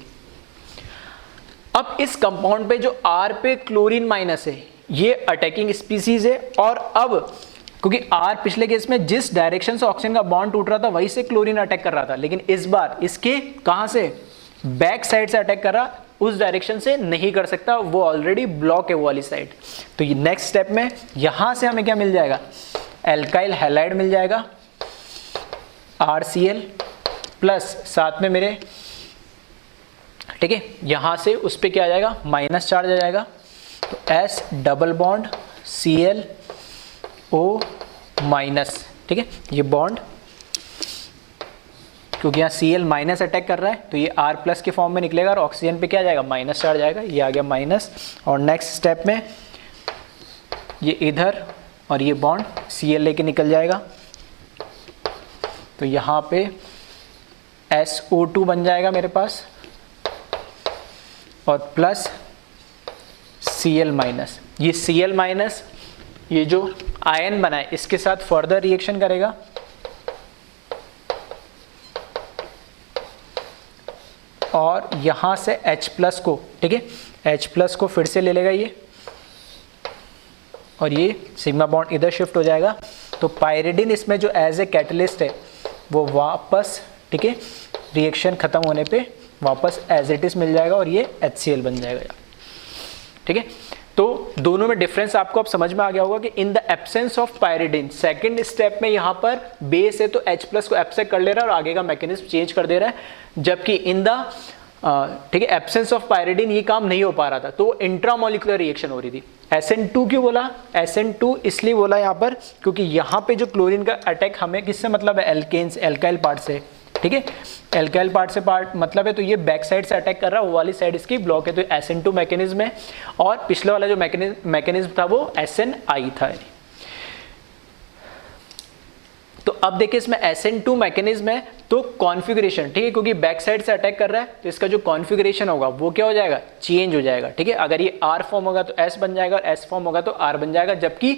अब इस कंपाउंड पे जो R पे क्लोरीन माइनस है ये अटैकिंग स्पीसीज है और अब क्योंकि R पिछले केस में जिस डायरेक्शन से ऑक्सीजन का बॉन्ड टूट रहा था वहीं से क्लोरीन अटैक कर रहा था, लेकिन इस बार इसके कहां से, बैक साइड से अटैक कर रहा, उस डायरेक्शन से नहीं कर सकता, वो ऑलरेडी ब्लॉक है वो वाली साइड। तो ये नेक्स्ट स्टेप में यहां से हमें क्या मिल जाएगा, एल्काइल हैलाइड मिल जाएगा RCl प्लस साथ में मेरे, ठीक है, यहां से उस पर क्या आ जाएगा, माइनस चार्ज आ जाएगा तो S double bond ClO minus, ठीक है, ये बॉन्ड क्योंकि यहाँ Cl माइनस अटैक कर रहा है तो ये R प्लस के फॉर्म में निकलेगा और ऑक्सीजन पे क्या आ जाएगा, माइनस चार्ज आएगा, ये आ गया माइनस। और नेक्स्ट स्टेप में ये इधर और ये बॉन्ड Cl लेके निकल जाएगा तो यहाँ पे SO2 बन जाएगा मेरे पास और प्लस Cl माइनस, ये Cl माइनस ये जो आयन बना है इसके साथ फर्दर रिएक्शन करेगा और यहां से H प्लस को, ठीक है, H प्लस को फिर से ले लेगा ये और ये सिग्मा बॉन्ड इधर शिफ्ट हो जाएगा तो पायरिडीन इसमें जो एज ए कैटलिस्ट है वो वापस, ठीक है, रिएक्शन खत्म होने पे वापस एज इट इज मिल जाएगा और ये HCl बन जाएगा, ठीक है। तो दोनों में डिफरेंस आपको अब समझ में आ गया होगा कि in the absence of pyridine second step में यहाँ पर बेस है तो H प्लस को एब्सेक्ट कर ले रहा है और आगे का मैकेनिज्म चेंज कर दे रहा है, जबकि इन द, ठीक है, एब्सेंस ऑफ पायरिडीन ये काम नहीं हो पा रहा था तो इंट्रामोलिकुलर रिएक्शन हो रही थी। SN2 क्यों बोला, SN2 इसलिए बोला यहाँ पर क्योंकि यहाँ पे जो क्लोरीन का अटैक हमें किससे मतलब है, एल्केन्स, एल्काइल पार्ट से, ठीक है, एल्काइल पार्ट से पार्ट मतलब है तो ये बैक साइड से अटैक कर रहा है, वो वाली साइड इसकी ब्लॉक है तो SN2 मैकेनिज्म है और पिछले वाला जो मैकेनिज्म था वो SNI था। तो अब देखिए इसमें SN2 मैकेनिज्म है तो कॉन्फ़िगरेशन, ठीक है, क्योंकि बैक साइड से अटैक कर रहा है तो इसका जो कॉन्फ़िगरेशन होगा वो क्या हो जाएगा, चेंज हो जाएगा, ठीक है। अगर ये R फॉर्म होगा तो S बन जाएगा और S फॉर्म होगा तो R बन जाएगा, जबकि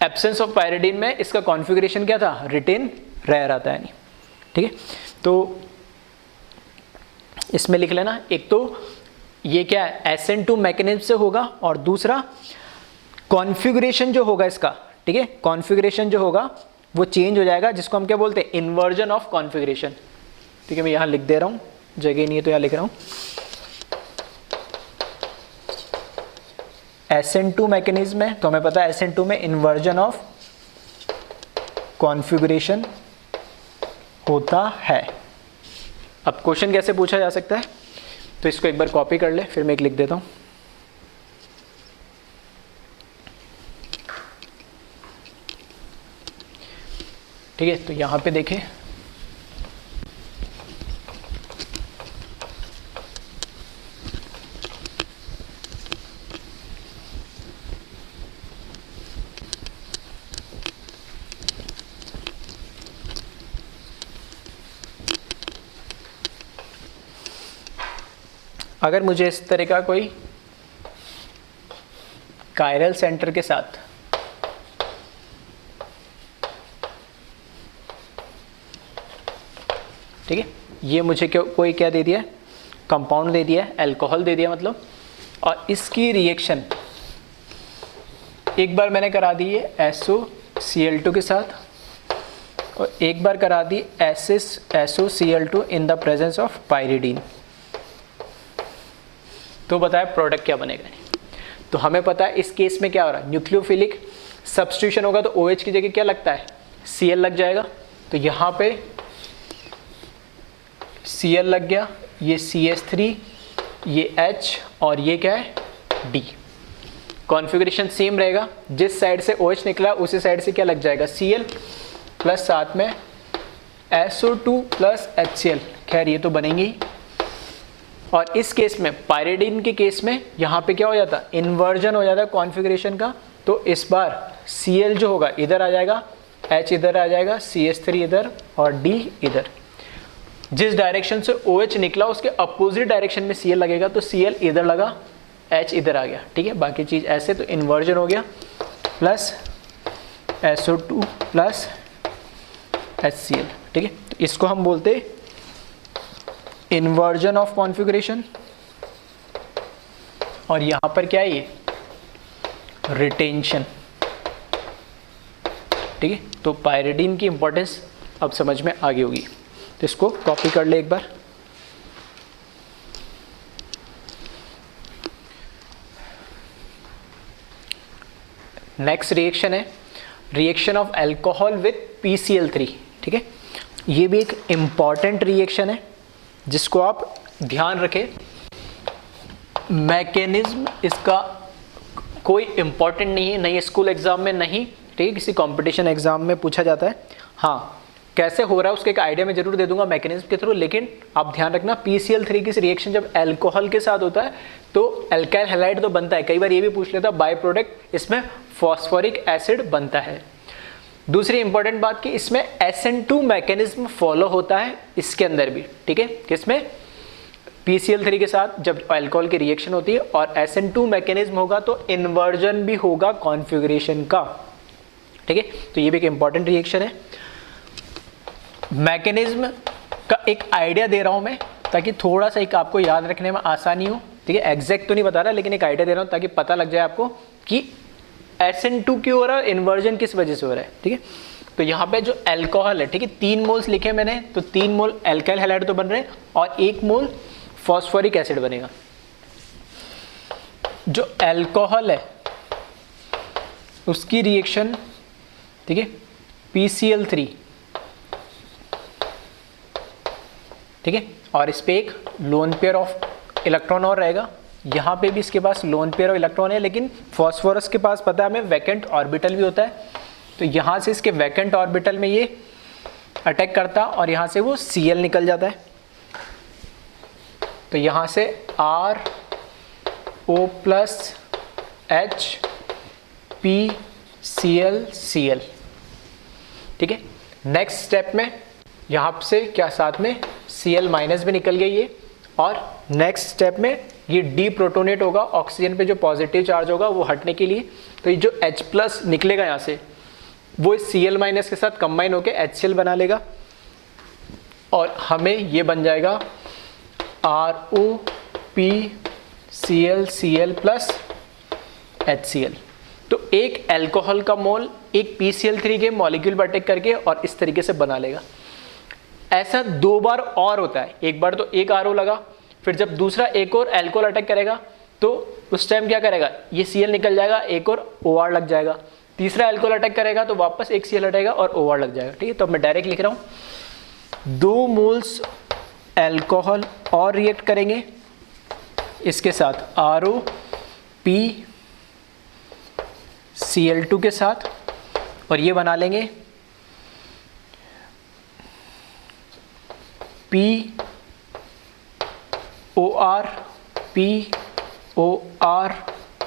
एब्सेंस ऑफ पायरिडीन में इसका कॉन्फ़िगरेशन क्या था, रिटेन रह रहा था, यानी, ठीक है। तो इसमें लिख लेना, एक तो ये क्या है SN2 मैकेनिज्म से होगा और दूसरा कॉन्फ़िगरेशन जो होगा इसका, ठीक है, कॉन्फ़िगरेशन जो होगा वो चेंज हो जाएगा जिसको हम क्या बोलते हैं, इन्वर्जन ऑफ कॉन्फ़िगरेशन, ठीक है। मैं यहाँ लिख दे रहा हूँ, जगह नहीं है तो यहाँ लिख रहा हूँ, SN2 मैकेनिज्म है, तो हमें पता है SN2 में इन्वर्जन ऑफ कॉन्फ़िगरेशन होता है। अब क्वेश्चन कैसे पूछा जा सकता है, तो इसको एक बार कॉपी कर ले, फिर मैं एक लिख देता हूँ। ठीक है, तो यहाँ पे देखें, अगर मुझे इस तरह का कोई कायरल सेंटर के साथ ठीक है, ये मुझे कोई क्या दे दिया, कंपाउंड दे दिया, अल्कोहल दे दिया मतलब, और इसकी रिएक्शन एक बार मैंने करा दी है SOCl2 के साथ और एक बार करा दी SOCl2 in the presence of pyridine, तो बताया प्रोडक्ट क्या बनेगा। तो हमें पता है इस केस में क्या हो रहा है, न्यूक्लियोफिलिक सब्स्टिट्यूशन होगा तो OH की जगह क्या लगता है, Cl लग जाएगा। तो यहाँ पे Cl लग गया, ये CH3, ये H और ये क्या है D। कॉन्फ़िगरेशन सेम रहेगा, जिस साइड से OH निकला उसी साइड से क्या लग जाएगा Cl प्लस साथ में SO2 प्लस HCl, खैर ये तो बनेंगे ही। और इस केस में पायरिडीन के केस में यहाँ पे क्या हो जाता, इन्वर्जन हो जाता है कॉन्फ़िगरेशन का, तो इस बार Cl जो होगा इधर आ जाएगा, H इधर आ जाएगा, CH3 इधर और D इधर। जिस डायरेक्शन से OH निकला उसके अपोजिट डायरेक्शन में Cl लगेगा, तो Cl इधर लगा, H इधर आ गया। ठीक है, बाकी चीज़ ऐसे, तो इन्वर्जन हो गया प्लस SO2 प्लस HCl। ठीक है, तो इसको हम बोलते इन्वर्जन ऑफ कॉन्फ़िगरेशन, और यहाँ पर क्या है ये रिटेंशन। ठीक है, तो पायरिडीन की इंपॉर्टेंस अब समझ में आ गई होगी, तो इसको कॉपी कर ले एक बार। नेक्स्ट रिएक्शन है reaction of alcohol with PCl3। ठीक है, ये भी एक इम्पॉर्टेंट रिएक्शन है जिसको आप ध्यान रखें। मैकेनिज्म इसका कोई इम्पॉर्टेंट नहीं है, नहीं स्कूल एग्जाम में, नहीं ठीक है किसी कंपटीशन एग्जाम में पूछा जाता है। हाँ, कैसे हो रहा है उसके एक आइडिया मैं जरूर दे दूंगा मैकेनिज्म के थ्रू, लेकिन आप ध्यान रखना PCl3 की रिएक्शन जब अल्कोहल के साथ होता है तो अल्काइल हैलाइड तो बनता है, कई बार ये भी पूछ लेता बाय प्रोडक्ट इसमें फॉस्फोरिक एसिड बनता है। दूसरी इंपॉर्टेंट बात कि इसमें SN2 मैकेनिज्म फॉलो होता है इसके अंदर भी। ठीक है, किसमें PCl3 के साथ जब अल्कोहल की रिएक्शन होती है और SN2 मैकेनिज्म होगा तो इन्वर्जन भी होगा कॉन्फ़िगरेशन का। ठीक है, तो ये भी एक इंपॉर्टेंट रिएक्शन है। मैकेनिज्म का एक आइडिया दे रहा हूं मैं ताकि थोड़ा सा एक आपको याद रखने में आसानी हो। ठीक है, एग्जैक्ट तो नहीं बता रहा लेकिन एक आइडिया दे रहा हूं ताकि पता लग जाए आपको कि SN2 क्यों हो रहा है, इन्वर्जन किस वजह से हो रहा है। ठीक है, तो यहाँ पे जो अल्कोहल है, ठीक है 3 मोल्स लिखे मैंने, तो 3 मोल अल्काइल हैलाइड तो बन रहे हैं और 1 मोल फॉस्फोरिक एसिड बनेगा। जो अल्कोहल है उसकी रिएक्शन, ठीक है PCl3, ठीक है, और इस पे एक लोन पेयर ऑफ इलेक्ट्रॉन और रहेगा। यहाँ पे भी इसके पास लोन पेयर ऑफ इलेक्ट्रॉन है, लेकिन फॉस्फोरस के पास पता है हमें वैकेंट ऑर्बिटल भी होता है, तो यहाँ से इसके वैकेंट ऑर्बिटल में ये अटैक करता और यहाँ से वो Cl निकल जाता है। तो यहाँ से RO प्लस H PCl। ठीक है, नेक्स्ट स्टेप में यहाँ से क्या साथ में Cl माइनस भी निकल गई है, और नेक्स्ट स्टेप में ये डी प्रोटोनेट होगा, ऑक्सीजन पे जो पॉजिटिव चार्ज होगा वो हटने के लिए, तो ये जो H प्लस निकलेगा यहाँ से वो इस Cl माइनस के साथ कंबाइन होकर HCl बना लेगा और हमें ये बन जाएगा RO PCl प्लस HCl। तो एक अल्कोहल का मोल एक PCl3 के मॉलिक्यूल पर अटैक करके और इस तरीके से बना लेगा। ऐसा 2 बार और होता है, एक बार तो एक RO लगा, फिर जब दूसरा एक और अल्कोहल अटैक करेगा तो उस टाइम क्या करेगा, ये Cl निकल जाएगा, एक और OR लग जाएगा, तीसरा अल्कोहल अटैक करेगा तो वापस एक Cl हटेगा और OR लग जाएगा। ठीक है, तो मैं डायरेक्ट लिख रहा हूँ 2 मोल्स अल्कोहल और रिएक्ट करेंगे इसके साथ RO P Cl2 के साथ, और ये बना लेंगे POR POR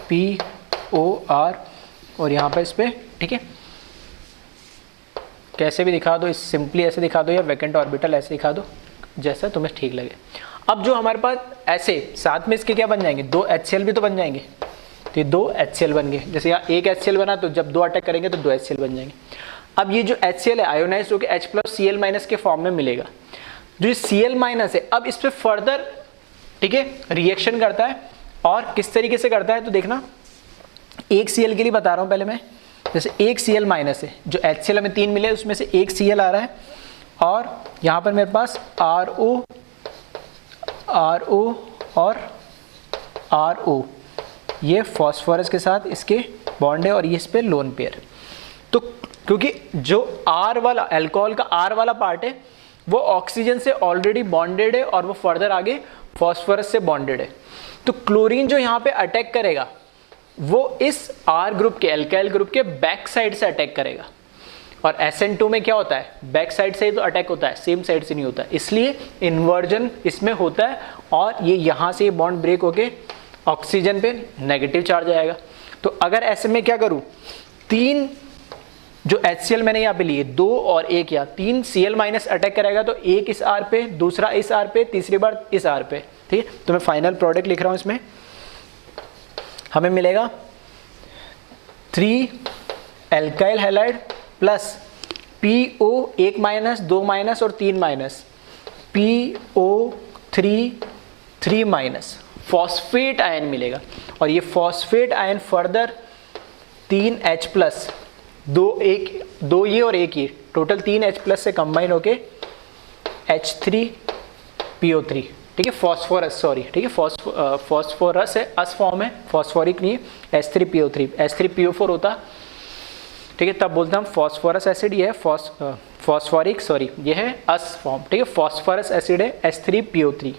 POR और यहाँ पर इस पर, ठीक है, कैसे भी दिखा दो, इस सिंपली ऐसे दिखा दो या वैकेंट ऑर्बिटल ऐसे दिखा दो, जैसा तुम्हें ठीक लगे। अब जो हमारे पास ऐसे साथ में इसके क्या बन जाएंगे, 2 HCl भी तो बन जाएंगे, तो ये 2 HCl बन गए। जैसे यहाँ एक HCl बना तो जब 2 अटैक करेंगे तो 2 HCl बन जाएंगे। अब ये जो HCl है आयोनाइज होकर H+Cl- के फॉर्म में मिलेगा। जो ये Cl- है, अब इस पर फर्दर, ठीक है, रिएक्शन करता है, और किस तरीके से करता है तो देखना, एक Cl के लिए बता रहा हूँ पहले मैं। जैसे एक Cl- है, जो HCl हमें 3 मिले उसमें से एक Cl आ रहा है, और यहाँ पर मेरे पास RO और RO, ये फॉस्फोरस के साथ इसके बॉन्ड है और ये इस पे लोन पेयर। तो क्योंकि जो R वाला अल्कोहल का R वाला पार्ट है वो ऑक्सीजन से ऑलरेडी बॉन्डेड है और वो फर्दर आगे फॉस्फोरस से बॉन्डेड है, तो क्लोरीन जो यहाँ पे अटैक करेगा वो इस R ग्रुप के, अल्काइल ग्रुप के बैक साइड से अटैक करेगा। और SN2 में क्या होता है, बैक साइड से ही तो अटैक होता है, सेम साइड से नहीं होता है, इसलिए इन्वर्जन इसमें होता है, और ये यहाँ से बॉन्ड ब्रेक होके ऑक्सीजन पे नेगेटिव चार्ज आएगा। तो अगर ऐसे में क्या करूँ, 3 जो HCl मैंने यहाँ पे लिए, 2 और 1 या 3 Cl- अटैक करेगा, तो एक इस R पे, दूसरा इस R पे, तीसरी बार इस R पे। ठीक है, तो मैं फाइनल प्रोडक्ट लिख रहा हूँ, इसमें हमें मिलेगा 3 alkyl halide plus PO 1 minus, 2 minus और 3 minus, PO3 3 minus phosphate ion मिलेगा। और ये phosphate ion further 3 H plus, 2 ये और 1 ये, टोटल 3 H प्लस से कंबाइन होके H3PO3, ठीक है, फॉस्फोरस, सॉरी, ठीक है, फॉस्फोरस है, अस फॉर्म है, फॉस्फोरिक नहीं है, H3PO3, H3PO4 होता, ठीक है, तब बोलते हैं हम फॉस्फोरस एसिड, ये है फॉस्फोरिक, सॉरी, ये है अस फॉर्म, ठीक है, फॉस्फोरस एसिड है H3PO3।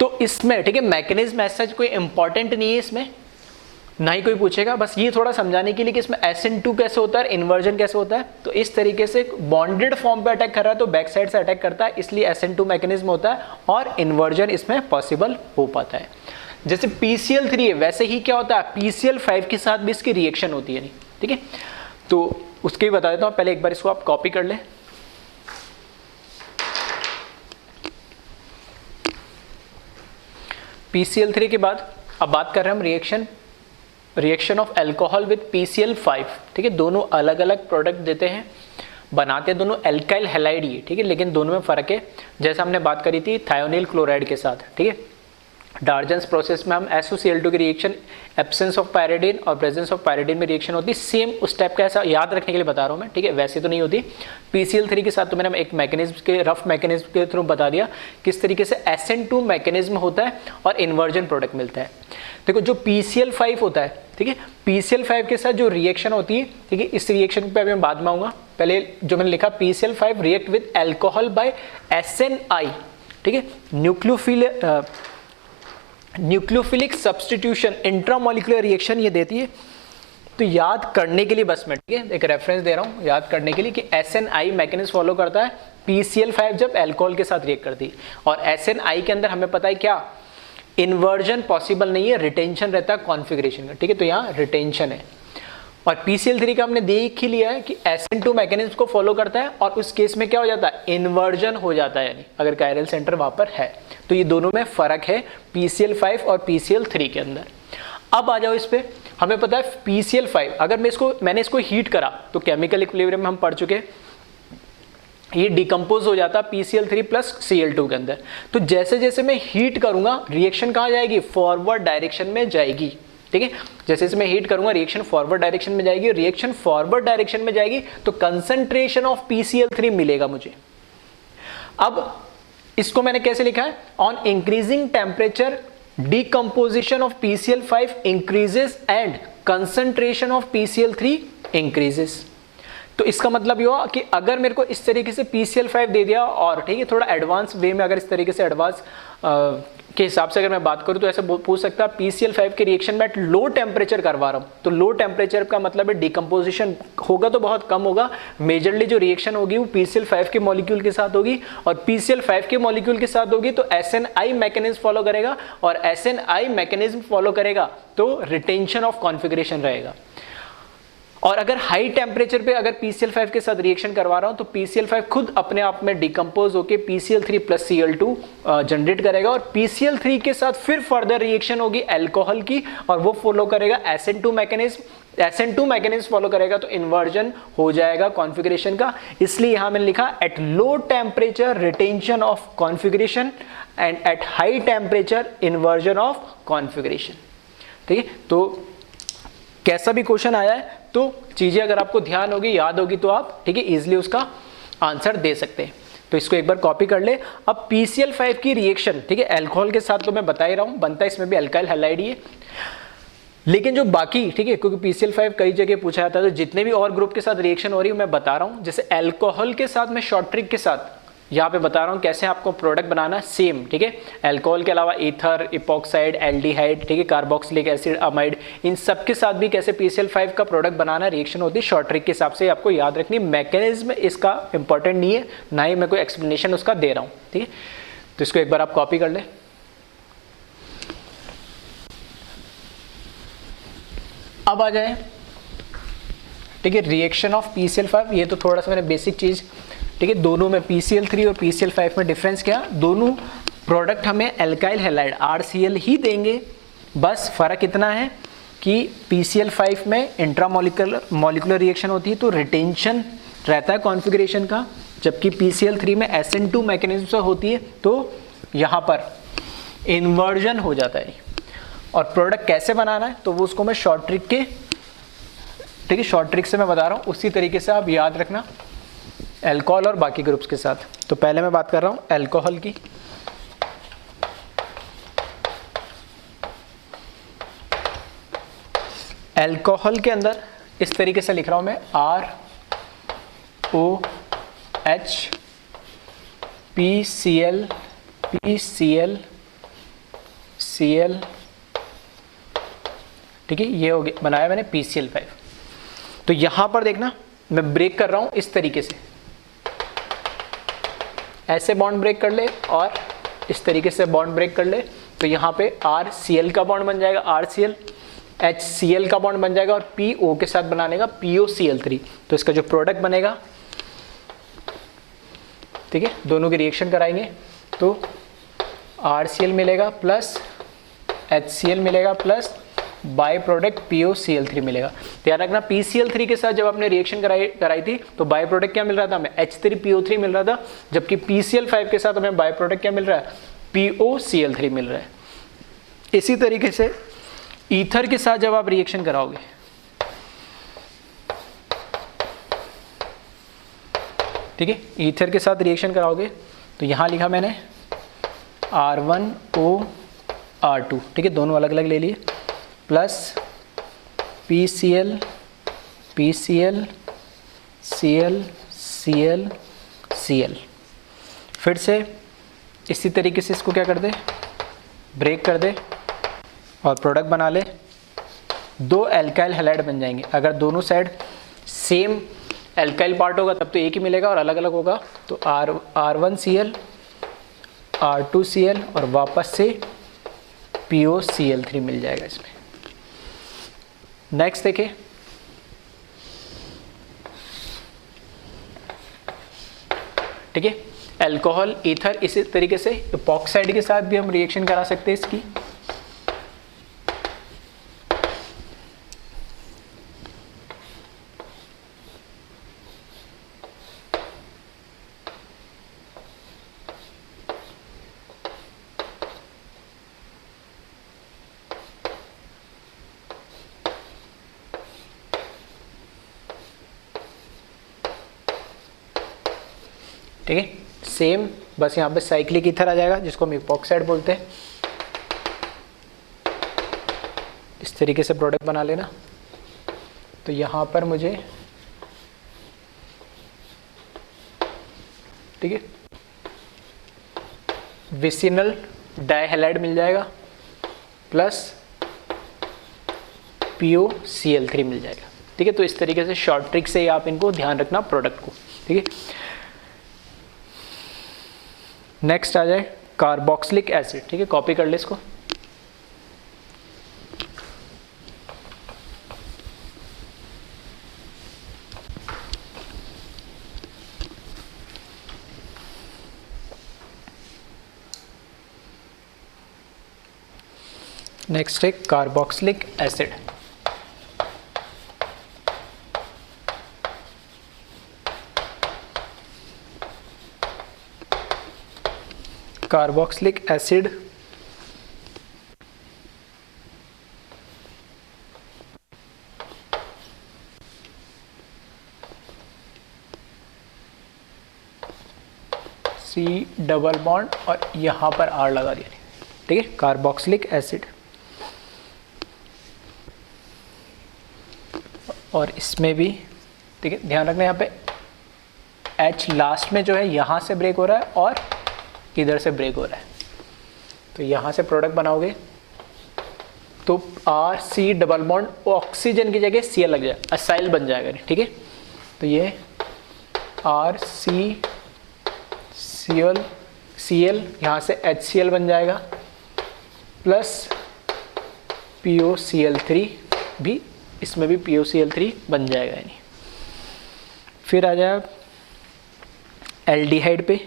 तो इसमें, ठीक है, मैकेनिज्म ऐसा कोई इंपॉर्टेंट नहीं है इसमें, ना ही कोई पूछेगा, बस ये थोड़ा समझाने के लिए कि इसमें SN2 कैसे होता है, इन्वर्जन कैसे होता है। तो इस तरीके से बॉन्डेड फॉर्म पे अटैक कर रहा है तो बैक साइड से अटैक करता है, इसलिए SN2 मैकेनिज्म होता है और इन्वर्जन इसमें पॉसिबल हो पाता है। जैसे PCl3 है, वैसे ही क्या होता है, PCl5 के साथ भी इसकी रिएक्शन होती है, नहीं, ठीक है, तो उसके भी बता देता हूँ, पहले एक बार इसको आप कॉपी कर लें। PCl3 के बाद अब बात कर रहे हैं हम reaction of alcohol with PCl5, ठीक है, दोनों अलग अलग प्रोडक्ट देते हैं, बनाते हैं दोनों एल्काइल हैलाइड ही, ठीक है, लेकिन दोनों में फर्क है। जैसा हमने बात करी थी थायोनिल क्लोराइड के साथ, ठीक है, डार्जन्स प्रोसेस में हम SOCl2 की रिएक्शन एब्सेंस ऑफ पायरिडीन और प्रेजेंस ऑफ पायरिडीन में रिएक्शन होती है, सेम उस टाइप का, ऐसा याद रखने के लिए बता रहा हूँ मैं, ठीक है, वैसे तो नहीं होती। PCl3 के साथ तो मैंने एक मैकेनिज्म के, रफ मैकेनिज्म के थ्रू बता दिया किस तरीके से SN2 मैकेनिज्म होता है और इन्वर्जन प्रोडक्ट मिलता है। देखो जो PCl5 होता है, ठीक है, PCl5 के साथ जो रिएक्शन होती है, ठीक है, इस रिएक्शन पे अभी मैं बाद में आऊँगा, पहले जो मैंने लिखा PCl5 react with alcohol by SNI, ठीक है, न्यूक्लियोफिलिक सब्स्टिट्यूशन इंट्रामोलिकुलर रिएक्शन ये देती है। तो याद करने के लिए बस मैं, ठीक है, एक रेफरेंस दे रहा हूँ याद करने के लिए कि SNI मैकेनिज्म फॉलो करता है PCl5 जब अल्कोहल के साथ रिएक्ट करती है, और SNI के अंदर हमें पता है क्या, इन्वर्जन पॉसिबल नहीं है, रिटेंशन रहता है कॉन्फ़िगरेशन का, ठीक है, तो यहाँ रिटेंशन है। और PCl3 का हमने देख ही लिया है कि SN2 मैकेनिज्म को फॉलो करता है और उस केस में क्या हो जाता है, इन्वर्जन हो जाता है, यानी अगर कायरल सेंटर वहां पर है। तो ये दोनों में फर्क है PCl5 और PCl3 के अंदर। अब आ जाओ इस पे, हमें पता है PCl5 अगर मैंने इसको हीट करा तो केमिकल इक्विलिब्रियम हम पढ़ चुके, ये डिकम्पोज हो जाता PCl3 प्लस Cl2 के अंदर। तो जैसे जैसे मैं हीट करूंगा रिएक्शन कहाँ जाएगी, फॉरवर्ड डायरेक्शन में जाएगी, ठीक है, जैसे जैसे मैं हीट करूंगा रिएक्शन फॉरवर्ड डायरेक्शन में जाएगी, रिएक्शन फॉरवर्ड डायरेक्शन में जाएगी तो कंसंट्रेशन ऑफ PCl3 मिलेगा मुझे। अब इसको मैंने कैसे लिखा है, on increasing temperature decomposition of PCl5 increases and concentration of PCl3 increases। तो इसका मतलब ये हुआ कि अगर मेरे को इस तरीके से PCl5 दे दिया और ठीक है थोड़ा एडवांस वे में, अगर इस तरीके से एडवांस के हिसाब से अगर मैं बात करूं तो ऐसे पूछ सकता है PCl5 के रिएक्शन में एट लो टेम्परेचर करवा रहा हूं, तो लो टेम्परेचर का मतलब है डिकम्पोजिशन होगा तो बहुत कम होगा, मेजरली जो रिएक्शन होगी वो PCl5 के मॉलिक्यूल के साथ होगी, और PCl5 के मॉलिक्यूल के साथ होगी तो SNI मैकेनिज्म फॉलो करेगा, और SNI मैकेनिज्म फॉलो करेगा तो रिटेंशन ऑफ कॉन्फिगरेशन रहेगा। और अगर हाई टेम्परेचर पे अगर PCl5 के साथ रिएक्शन करवा रहा हूं तो PCl5 खुद अपने आप में डिकम्पोज होकर PCl3 प्लस Cl2 जनरेट करेगा, और PCl3 के साथ फिर फर्दर रिएक्शन होगी अल्कोहल की और वो फॉलो करेगा SN2 mechanism. SN2 mechanism follow करेगा तो इन्वर्जन हो जाएगा कॉन्फ़िगरेशन का, इसलिए यहां मैंने लिखा at low temperature retention of configuration and at high temperature inversion of configuration. ठीक है, तो कैसा भी क्वेश्चन आया है तो चीजें अगर आपको ध्यान होगी, याद होगी तो आप ठीक है इजीली उसका आंसर दे सकते हैं। तो इसको एक बार कॉपी कर ले। अब PCl5 की रिएक्शन ठीक है अल्कोहल के साथ तो मैं बता ही रहा हूं, बनता है इसमें भी अल्काइल हैलाइड ही है, लेकिन जो बाकी ठीक है क्योंकि PCl5 कई जगह पूछा जाता है तो जितने भी और ग्रुप के साथ रिएक्शन हो रही है मैं बता रहा हूं। जैसे अल्कोहल के साथ मैं शॉर्ट ट्रिक के साथ यहाँ पे बता रहा हूँ कैसे आपको प्रोडक्ट बनाना सेम। ठीक है, अल्कोहल के अलावा ईथर, इपॉक्साइड, एल्डिहाइड, ठीक है, कार्बोक्सिलिक एसिड, अमाइड, इन सब के साथ भी कैसे PCl5 का प्रोडक्ट बनाना रिएक्शन होती है शॉर्ट ट्रिक के हिसाब से आपको याद रखनी। मैकेनिज्म इसका इंपॉर्टेंट नहीं है, ना ही मैं कोई एक्सप्लेनेशन उसका दे रहा हूँ। ठीक है, तो इसको एक बार आप कॉपी कर ले। अब आ जाए ठीक है रिएक्शन ऑफ PCl5। ये तो थोड़ा सा मैंने बेसिक चीज ठीक है, दोनों में PCl3 और PCl5 में डिफरेंस क्या, दोनों प्रोडक्ट हमें अल्काइल हैलाइड RCl ही देंगे, बस फर्क इतना है कि PCl5 में इंट्रामोलिकुलर रिएक्शन होती है तो रिटेंशन रहता है कॉन्फ़िगरेशन का, जबकि PCl3 में SN2 मैकेनिज्म से होती है तो यहाँ पर इन्वर्जन हो जाता है। और प्रोडक्ट कैसे बनाना है तो वो उसको मैं शॉर्ट ट्रिक के ठीक है शॉर्ट ट्रिक से मैं बता रहा हूँ, उसी तरीके से आप याद रखना अल्कोहल और बाकी ग्रुप्स के साथ। तो पहले मैं बात कर रहा हूँ अल्कोहल की। अल्कोहल के अंदर इस तरीके से लिख रहा हूँ मैं ROH PCl PCl Cl, ठीक है, ये हो गया बनाया मैंने PCl5। तो यहां पर देखना मैं ब्रेक कर रहा हूं इस तरीके से, ऐसे बॉन्ड ब्रेक कर ले और इस तरीके से बॉन्ड ब्रेक कर ले, तो यहाँ पे RCl का बॉन्ड बन जाएगा RCl, HCl का बॉन्ड बन जाएगा और PO के साथ बनाने का POCl3। तो इसका जो प्रोडक्ट बनेगा ठीक है दोनों की रिएक्शन कराएंगे तो RCl मिलेगा प्लस HCl मिलेगा प्लस बाय प्रोडक्ट POCl3 मिलेगा। ध्यान रखना PCl3 के साथ जब आपने रिएक्शन कराई थी तो बाय प्रोडक्ट क्या मिल रहा था हमें H3PO3 मिल रहा था, जबकि PCl5 के साथ हमें बाय प्रोडक्ट क्या मिल रहा है POCl3 मिल रहा है। इसी तरीके से ईथर के साथ जब आप रिएक्शन कराओगे ठीक है ईथर के साथ रिएक्शन कराओगे तो यहां लिखा मैंने R1OR2 ठीक है दोनों अलग अलग ले लिए plus PCl PCl Cl Cl Cl। फिर से इसी तरीके से इसको क्या कर दे ब्रेक कर दे और प्रोडक्ट बना ले, दो अल्काइल हैलाइड बन जाएंगे। अगर दोनों साइड सेम अल्काइल पार्ट होगा तब तो एक ही मिलेगा और अलग अलग होगा तो R1Cl R2Cl और वापस से POCl3 मिल जाएगा इसमें। नेक्स्ट देखिए ठीक है अल्कोहल ईथर, इसी तरीके से इपॉक्साइड के साथ भी हम रिएक्शन करा सकते हैं इसकी। ठीक है सेम, बस यहाँ पे साइक्लिक ईथर आ जाएगा जिसको हम इपॉक्साइड बोलते हैं। तरीके से प्रोडक्ट बना लेना। तो यहाँ पर मुझे, ठीक है, विसिनल डाइहैलाइड मिल जाएगा प्लस POCl3 मिल जाएगा। ठीक है, तो इस तरीके से शॉर्ट ट्रिक से ही आप इनको ध्यान रखना प्रोडक्ट को। ठीक है, नेक्स्ट आ जाए कार्बोक्सिलिक एसिड। ठीक है, कॉपी कर ले इसको। नेक्स्ट है carboxylic acid. Carboxylic acid C double bond और यहाँ पर R लगा दिया। ठीक है, कार्बोक्सिलिक एसिड। और इसमें भी, ठीक है, ध्यान रखना यहाँ पे H लास्ट में जो है यहाँ से ब्रेक हो रहा है और इधर से ब्रेक हो रहा है। तो यहाँ से प्रोडक्ट बनाओगे तो RC डबल बॉन्ड ऑक्सीजन की जगह Cl लग जाएगा, असाइल बन जाएगा। ठीक है, तो ये Cl यहाँ से HCl बन जाएगा प्लस POCl3 भी, इसमें भी POCl3 बन जाएगा। यानी फिर आ जाए एल्डिहाइड पे।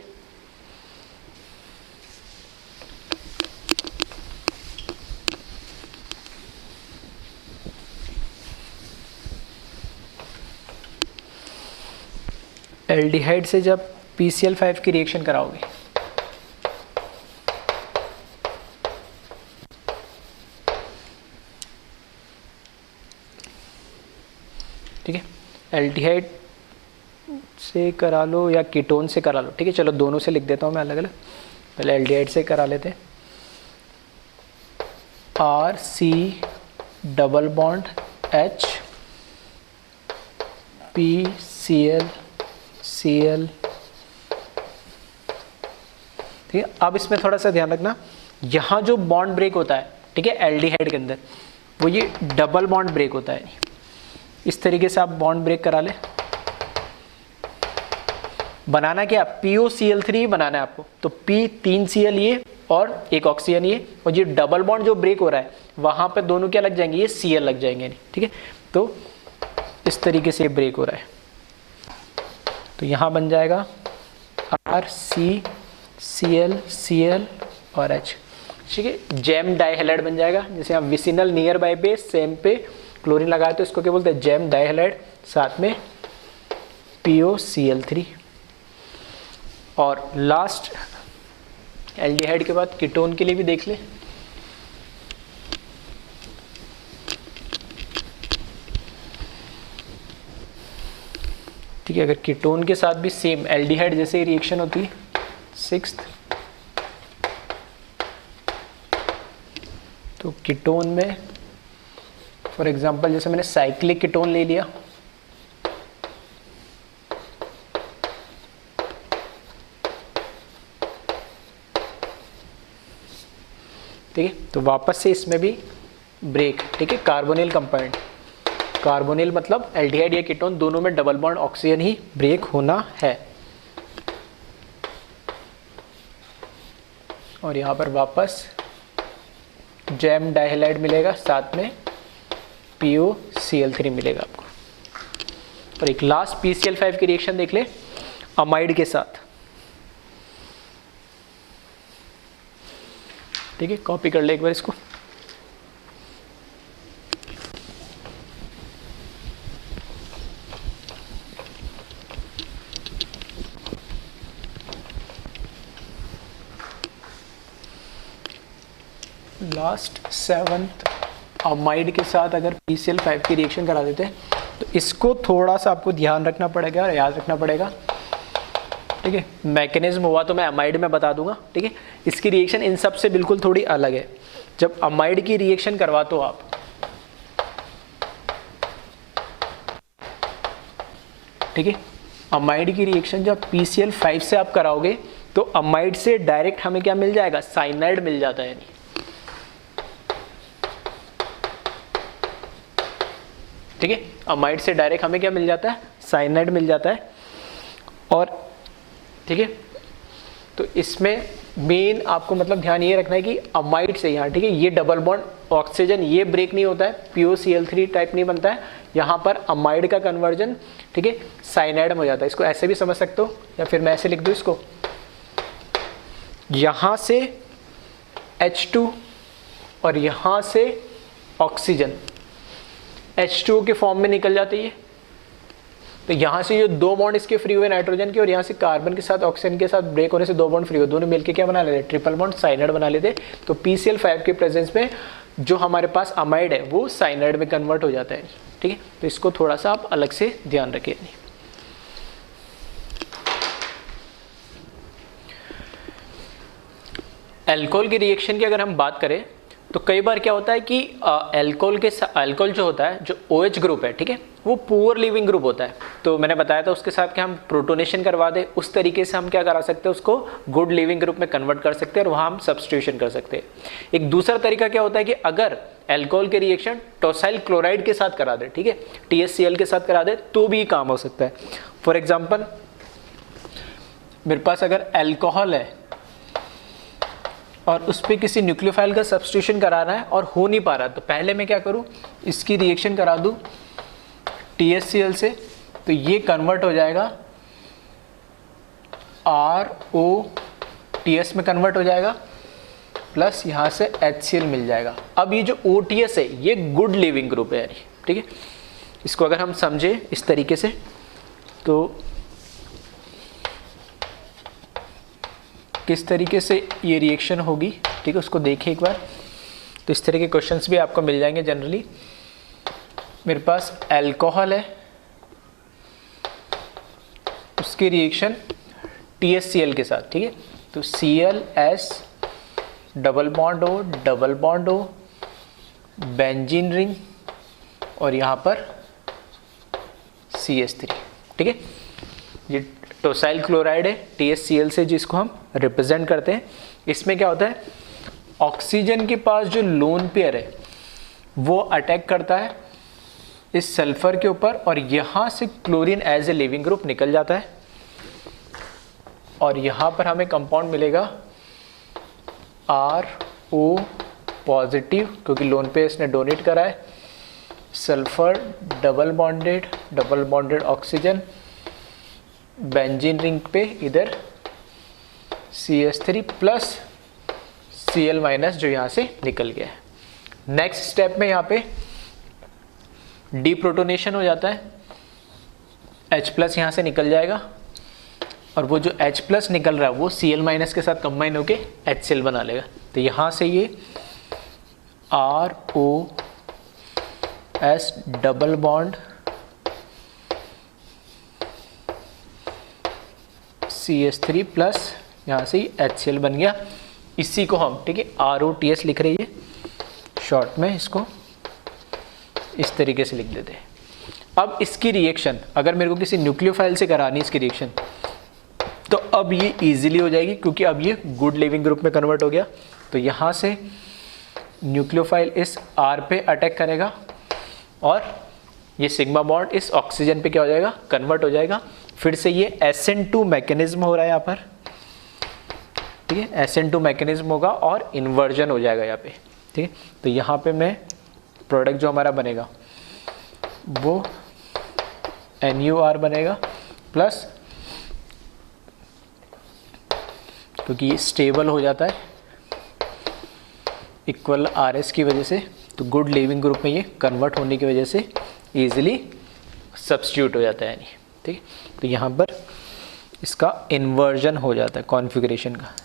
एल्डिहाइड से जब PCl5 की रिएक्शन कराओगे ठीक है, एल्डिहाइड से करा लो या कीटोन से करा लो। ठीक है, चलो दोनों से लिख देता हूँ मैं अलग अलग। पहले एल्डिहाइड से करा लेते हैं। RC double bond H PCl Cl। ठीक है, अब इसमें थोड़ा सा ध्यान रखना, यहाँ जो बॉन्ड ब्रेक होता है, ठीक है, एल्डिहाइड के अंदर, वो ये डबल बॉन्ड ब्रेक होता है। इस तरीके से आप बॉन्ड ब्रेक करा ले। बनाना क्या, POCl3 बनाना है आपको। तो P 3 Cl ये और एक ऑक्सीजन ये, और ये डबल बॉन्ड जो ब्रेक हो रहा है वहां पे दोनों क्या लग जाएंगे, ये Cl लग जाएंगे। ठीक है, तो इस तरीके से ब्रेक हो रहा है। तो यहाँ बन जाएगा RC Cl Cl और H। ठीक है, जैम डाइहैलाइड बन जाएगा। जैसे यहाँ विसिनल नियर बाय पे सेम पे क्लोरीन लगाए तो इसको क्या बोलते हैं, जैम डाइहैलाइड, साथ में POCl3। और लास्ट एल्डिहाइड के बाद कीटोन के लिए भी देख ले। ठीक है, अगर कीटोन के साथ भी सेम एल्डिहाइड जैसे ही रिएक्शन होती है, 6th, तो कीटोन में फॉर एग्जांपल जैसे मैंने साइक्लिक कीटोन ले लिया। ठीक है, तो वापस से इसमें भी ब्रेक। ठीक है, कार्बोनिल कंपाउंड, कार्बोनिल मतलब एल्डिहाइड या कीटोन दोनों में डबल बॉन्ड ऑक्सीजन ही ब्रेक होना है। और यहाँ पर वापस जैम डाइहैलाइड मिलेगा, साथ में POCl3 मिलेगा आपको। और एक लास्ट PCl5 की रिएक्शन देख ले अमाइड के साथ। ठीक है, कॉपी कर ले एक बार इसको। लास्ट 7th अमाइड के साथ अगर PCl5 की रिएक्शन करा देते हैं तो इसको थोड़ा सा आपको ध्यान रखना पड़ेगा और याद रखना पड़ेगा। ठीक है, मैकेनिज्म हुआ तो मैं अमाइड में बता दूंगा। ठीक है, इसकी रिएक्शन इन सब से बिल्कुल थोड़ी अलग है। जब अमाइड की रिएक्शन करवाते हो आप, ठीक है। अमाइड की रिएक्शन जब PCl5 से आप कराओगे तो अमाइड से डायरेक्ट हमें क्या मिल जाएगा, साइनाइड मिल जाता है। यानी ठीक है, अमाइड से डायरेक्ट हमें क्या मिल जाता है, साइनाइड मिल जाता है। और ठीक है, तो इसमें मेन आपको मतलब ध्यान ये रखना है कि अमाइड से यहाँ, ठीक है, ये डबल बॉन्ड ऑक्सीजन ये ब्रेक नहीं होता है, POCl3 टाइप नहीं बनता है, यहाँ पर अमाइड का कन्वर्जन, ठीक है, साइनाइड में हो जाता है। इसको ऐसे भी समझ सकते हो या फिर मैं ऐसे लिख दूँ इसको, यहाँ से H2 और यहाँ से ऑक्सीजन H2O के फॉर्म में निकल जाती है। तो यहाँ से जो दो बॉन्ड इसके फ्री हुए नाइट्रोजन के और यहाँ से कार्बन के साथ ऑक्सीजन के साथ ब्रेक होने से दो बॉन्ड फ्री हुए, दोनों मिलके क्या बना लेते, ट्रिपल बॉन्ड साइनाइड बना लेते। तो PCl5 के प्रेजेंस में जो हमारे पास अमाइड है वो साइनाइड में कन्वर्ट हो जाता है। ठीक है, तो इसको थोड़ा सा आप अलग से ध्यान रखिए। अल्कोहल की रिएक्शन की अगर हम बात करें तो कई बार क्या होता है कि अल्कोहल जो होता है, जो OH ग्रुप है, ठीक है, वो पुअर लिविंग ग्रुप होता है। तो मैंने बताया था उसके साथ कि हम प्रोटोनेशन करवा दें, उस तरीके से हम क्या करा सकते हैं, उसको गुड लिविंग ग्रुप में कन्वर्ट कर सकते हैं और वहाँ हम सब्स्टिट्यूशन कर सकते हैं। एक दूसरा तरीका क्या होता है कि अगर अल्कोहल के रिएक्शन टोसाइल क्लोराइड के साथ करा दे, ठीक है, THCl के साथ करा दे, तो भी काम हो सकता है। फॉर एग्जाम्पल मेरे पास अगर अल्कोहल है और उस पर किसी न्यूक्लियोफाइल का सब्स्टिट्यूशन कराना है और हो नहीं पा रहा, तो पहले मैं क्या करूं, इसकी रिएक्शन करा दूं THCl से, तो ये कन्वर्ट हो जाएगा ROTS में कन्वर्ट हो जाएगा, प्लस यहाँ से HCl मिल जाएगा। अब ये जो OTS है ये गुड लिविंग ग्रुप है यानी, ठीक है। इसको अगर हम समझे इस तरीके से तो किस तरीके से ये रिएक्शन होगी, ठीक है, उसको देखिए एक बार। तो इस तरह के क्वेश्चंस भी आपको मिल जाएंगे जनरली। मेरे पास अल्कोहल है, उसकी रिएक्शन THCl के साथ, ठीक है, तो ClS double bond O benzene ring और यहाँ पर CH3, ठीक है। ये टोसाइल क्लोराइड है THCl से जिसको हम रिप्रेजेंट करते हैं। इसमें क्या होता है, ऑक्सीजन के पास जो लोन पेयर है वो अटैक करता है इस सल्फर के ऊपर और यहाँ से chlorine as a leaving group निकल जाता है और यहाँ पर हमें कंपाउंड मिलेगा RO पॉजिटिव, क्योंकि लोन पेयर इसने डोनेट करा है। Sulphur double bonded oxygen, benzene ring पे इधर CH3 प्लस Cl माइनस जो यहाँ से निकल गया है। नेक्स्ट स्टेप में यहाँ पे डीप्रोटोनेशन हो जाता है, H प्लस यहाँ से निकल जाएगा और वो जो H प्लस निकल रहा है वो Cl माइनस के साथ कंबाइन होके HCl बना लेगा। तो यहाँ से ये ROS double bond CH3 plus यहाँ से HCl बन गया। इसी को हम, ठीक है, ROTS लिख रही है शॉर्ट में, इसको इस तरीके से लिख देते हैं। अब इसकी रिएक्शन अगर मेरे को किसी न्यूक्लियोफाइल से करानी है इसकी रिएक्शन, तो अब ये इजीली हो जाएगी क्योंकि अब ये गुड लिविंग ग्रुप में कन्वर्ट हो गया। तो यहाँ से न्यूक्लियोफाइल इस R पे अटैक करेगा और ये सिग्मा बॉन्ड इस ऑक्सीजन पे क्या हो जाएगा, कन्वर्ट हो जाएगा। फिर से ये SN2 मैकेनिज्म हो रहा है यहाँ पर, ठीक है, SN2 मैकेनिज्म होगा और इन्वर्जन हो जाएगा यहाँ पे, ठीक है। तो यहाँ पे मैं प्रोडक्ट जो हमारा बनेगा वो NuR बनेगा प्लस, क्योंकि ये स्टेबल हो जाता है इक्वल RS की वजह से, तो गुड लिविंग ग्रुप में ये कन्वर्ट होने की वजह से इजीली सब्स्टिट्यूट हो जाता है यानी, ठीक है। तो यहाँ पर इसका इन्वर्जन हो जाता है कॉन्फ़िगरेशन का।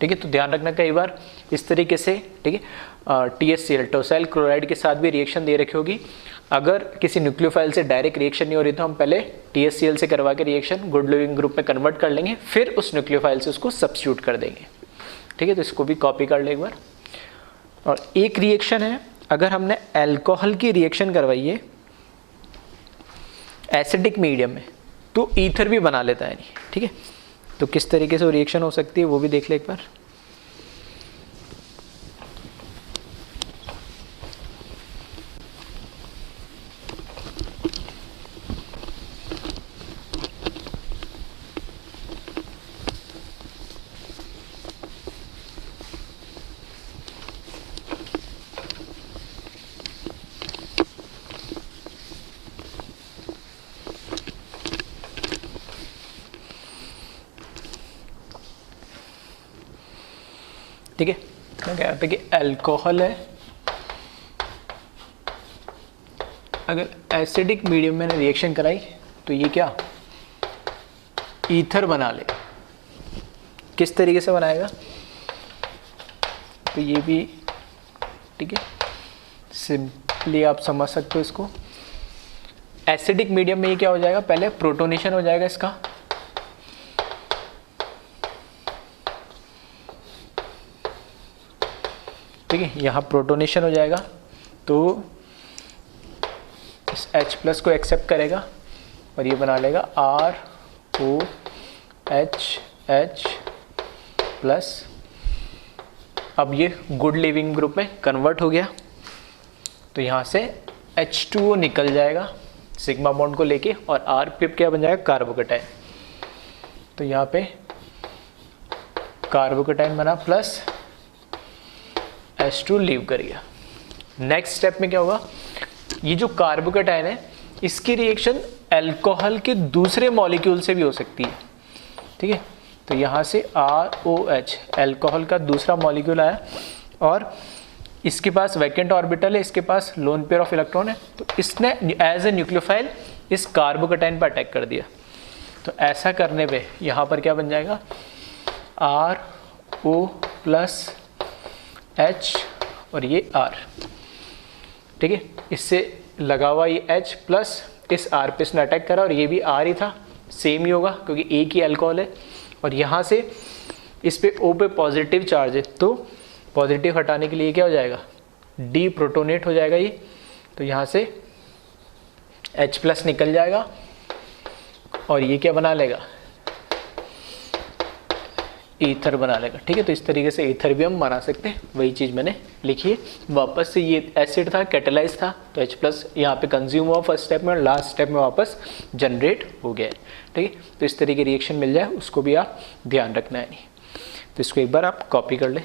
ठीक है, तो ध्यान रखना कई बार इस तरीके से, ठीक है। THCl टोसाइल क्लोराइड के साथ भी रिएक्शन दे रखी होगी। अगर किसी न्यूक्लियोफाइल से डायरेक्ट रिएक्शन नहीं हो रही तो हम पहले THCl से करवा के रिएक्शन गुड लिविंग ग्रुप में कन्वर्ट कर लेंगे, फिर उस न्यूक्लियोफाइल से उसको सब्स्टिट्यूट कर देंगे, ठीक है। तो इसको भी कॉपी कर ले एक बार। और एक रिएक्शन है, अगर हमने अल्कोहल की रिएक्शन करवाई है एसिडिक मीडियम में तो ईथर भी बना लेता है नहीं, ठीक है। तो किस तरीके से वो रिएक्शन हो सकती है वो भी देख ले एक बार। ठीक है, मैं कह रहा था कि अल्कोहल है, अगर एसिडिक मीडियम में रिएक्शन कराई तो ये क्या ईथर बना ले। किस तरीके से बनाएगा तो ये भी, ठीक है, सिंपली आप समझ सकते हो इसको। एसिडिक मीडियम में ये क्या हो जाएगा, पहले प्रोटोनेशन हो जाएगा इसका, ठीक है, यहाँ प्रोटोनेशन हो जाएगा तो इस H+ को एक्सेप्ट करेगा और ये बना लेगा ROH+। अब ये गुड लिविंग ग्रुप में कन्वर्ट हो गया तो यहाँ से H2O निकल जाएगा सिग्मा बॉन्ड को लेके और R पे क्या बन जाएगा, कार्बोकेटाइन। तो यहाँ पे कार्बोकेटाइन बना प्लस H2 लीव कर गया। नेक्स्ट स्टेप में क्या होगा, ये जो कार्बोकेटाइन है इसकी रिएक्शन अल्कोहल के दूसरे मॉलिक्यूल से भी हो सकती है, ठीक है। तो यहाँ से ROH अल्कोहल का दूसरा मॉलिक्यूल आया और इसके पास वैकेंट ऑर्बिटल है, इसके पास लोन पेयर ऑफ इलेक्ट्रॉन है, तो इसने एज ए न्यूक्लियोफाइल इस कार्बोकेटाइन पर अटैक कर दिया। तो ऐसा करने पे यहाँ पर क्या बन जाएगा, RO+H और ये R, ठीक है। इससे लगा हुआ ये H प्लस इस R पे इसने अटैक करा और ये भी R ही था, सेम ही होगा क्योंकि एक ही अल्कोहल है। और यहाँ से इस पे O पे पॉजिटिव चार्ज है तो पॉजिटिव हटाने के लिए क्या हो जाएगा, डी प्रोटोनेट हो जाएगा ये। तो यहाँ से H+ निकल जाएगा और ये क्या बना लेगा, ईथर बना लेगा, ठीक है। तो इस तरीके से ईथर भी हम बना सकते हैं, वही चीज़ मैंने लिखी है। वापस से ये एसिड था, कैटेलाइज था, तो H+ यहाँ पे कंज्यूम हुआ फर्स्ट स्टेप में और लास्ट स्टेप में वापस जनरेट हो गया है, ठीक है। तो इस तरीके रिएक्शन मिल जाए उसको भी आप ध्यान रखना है नहीं। तो इसको एक बार आप कॉपी कर लें।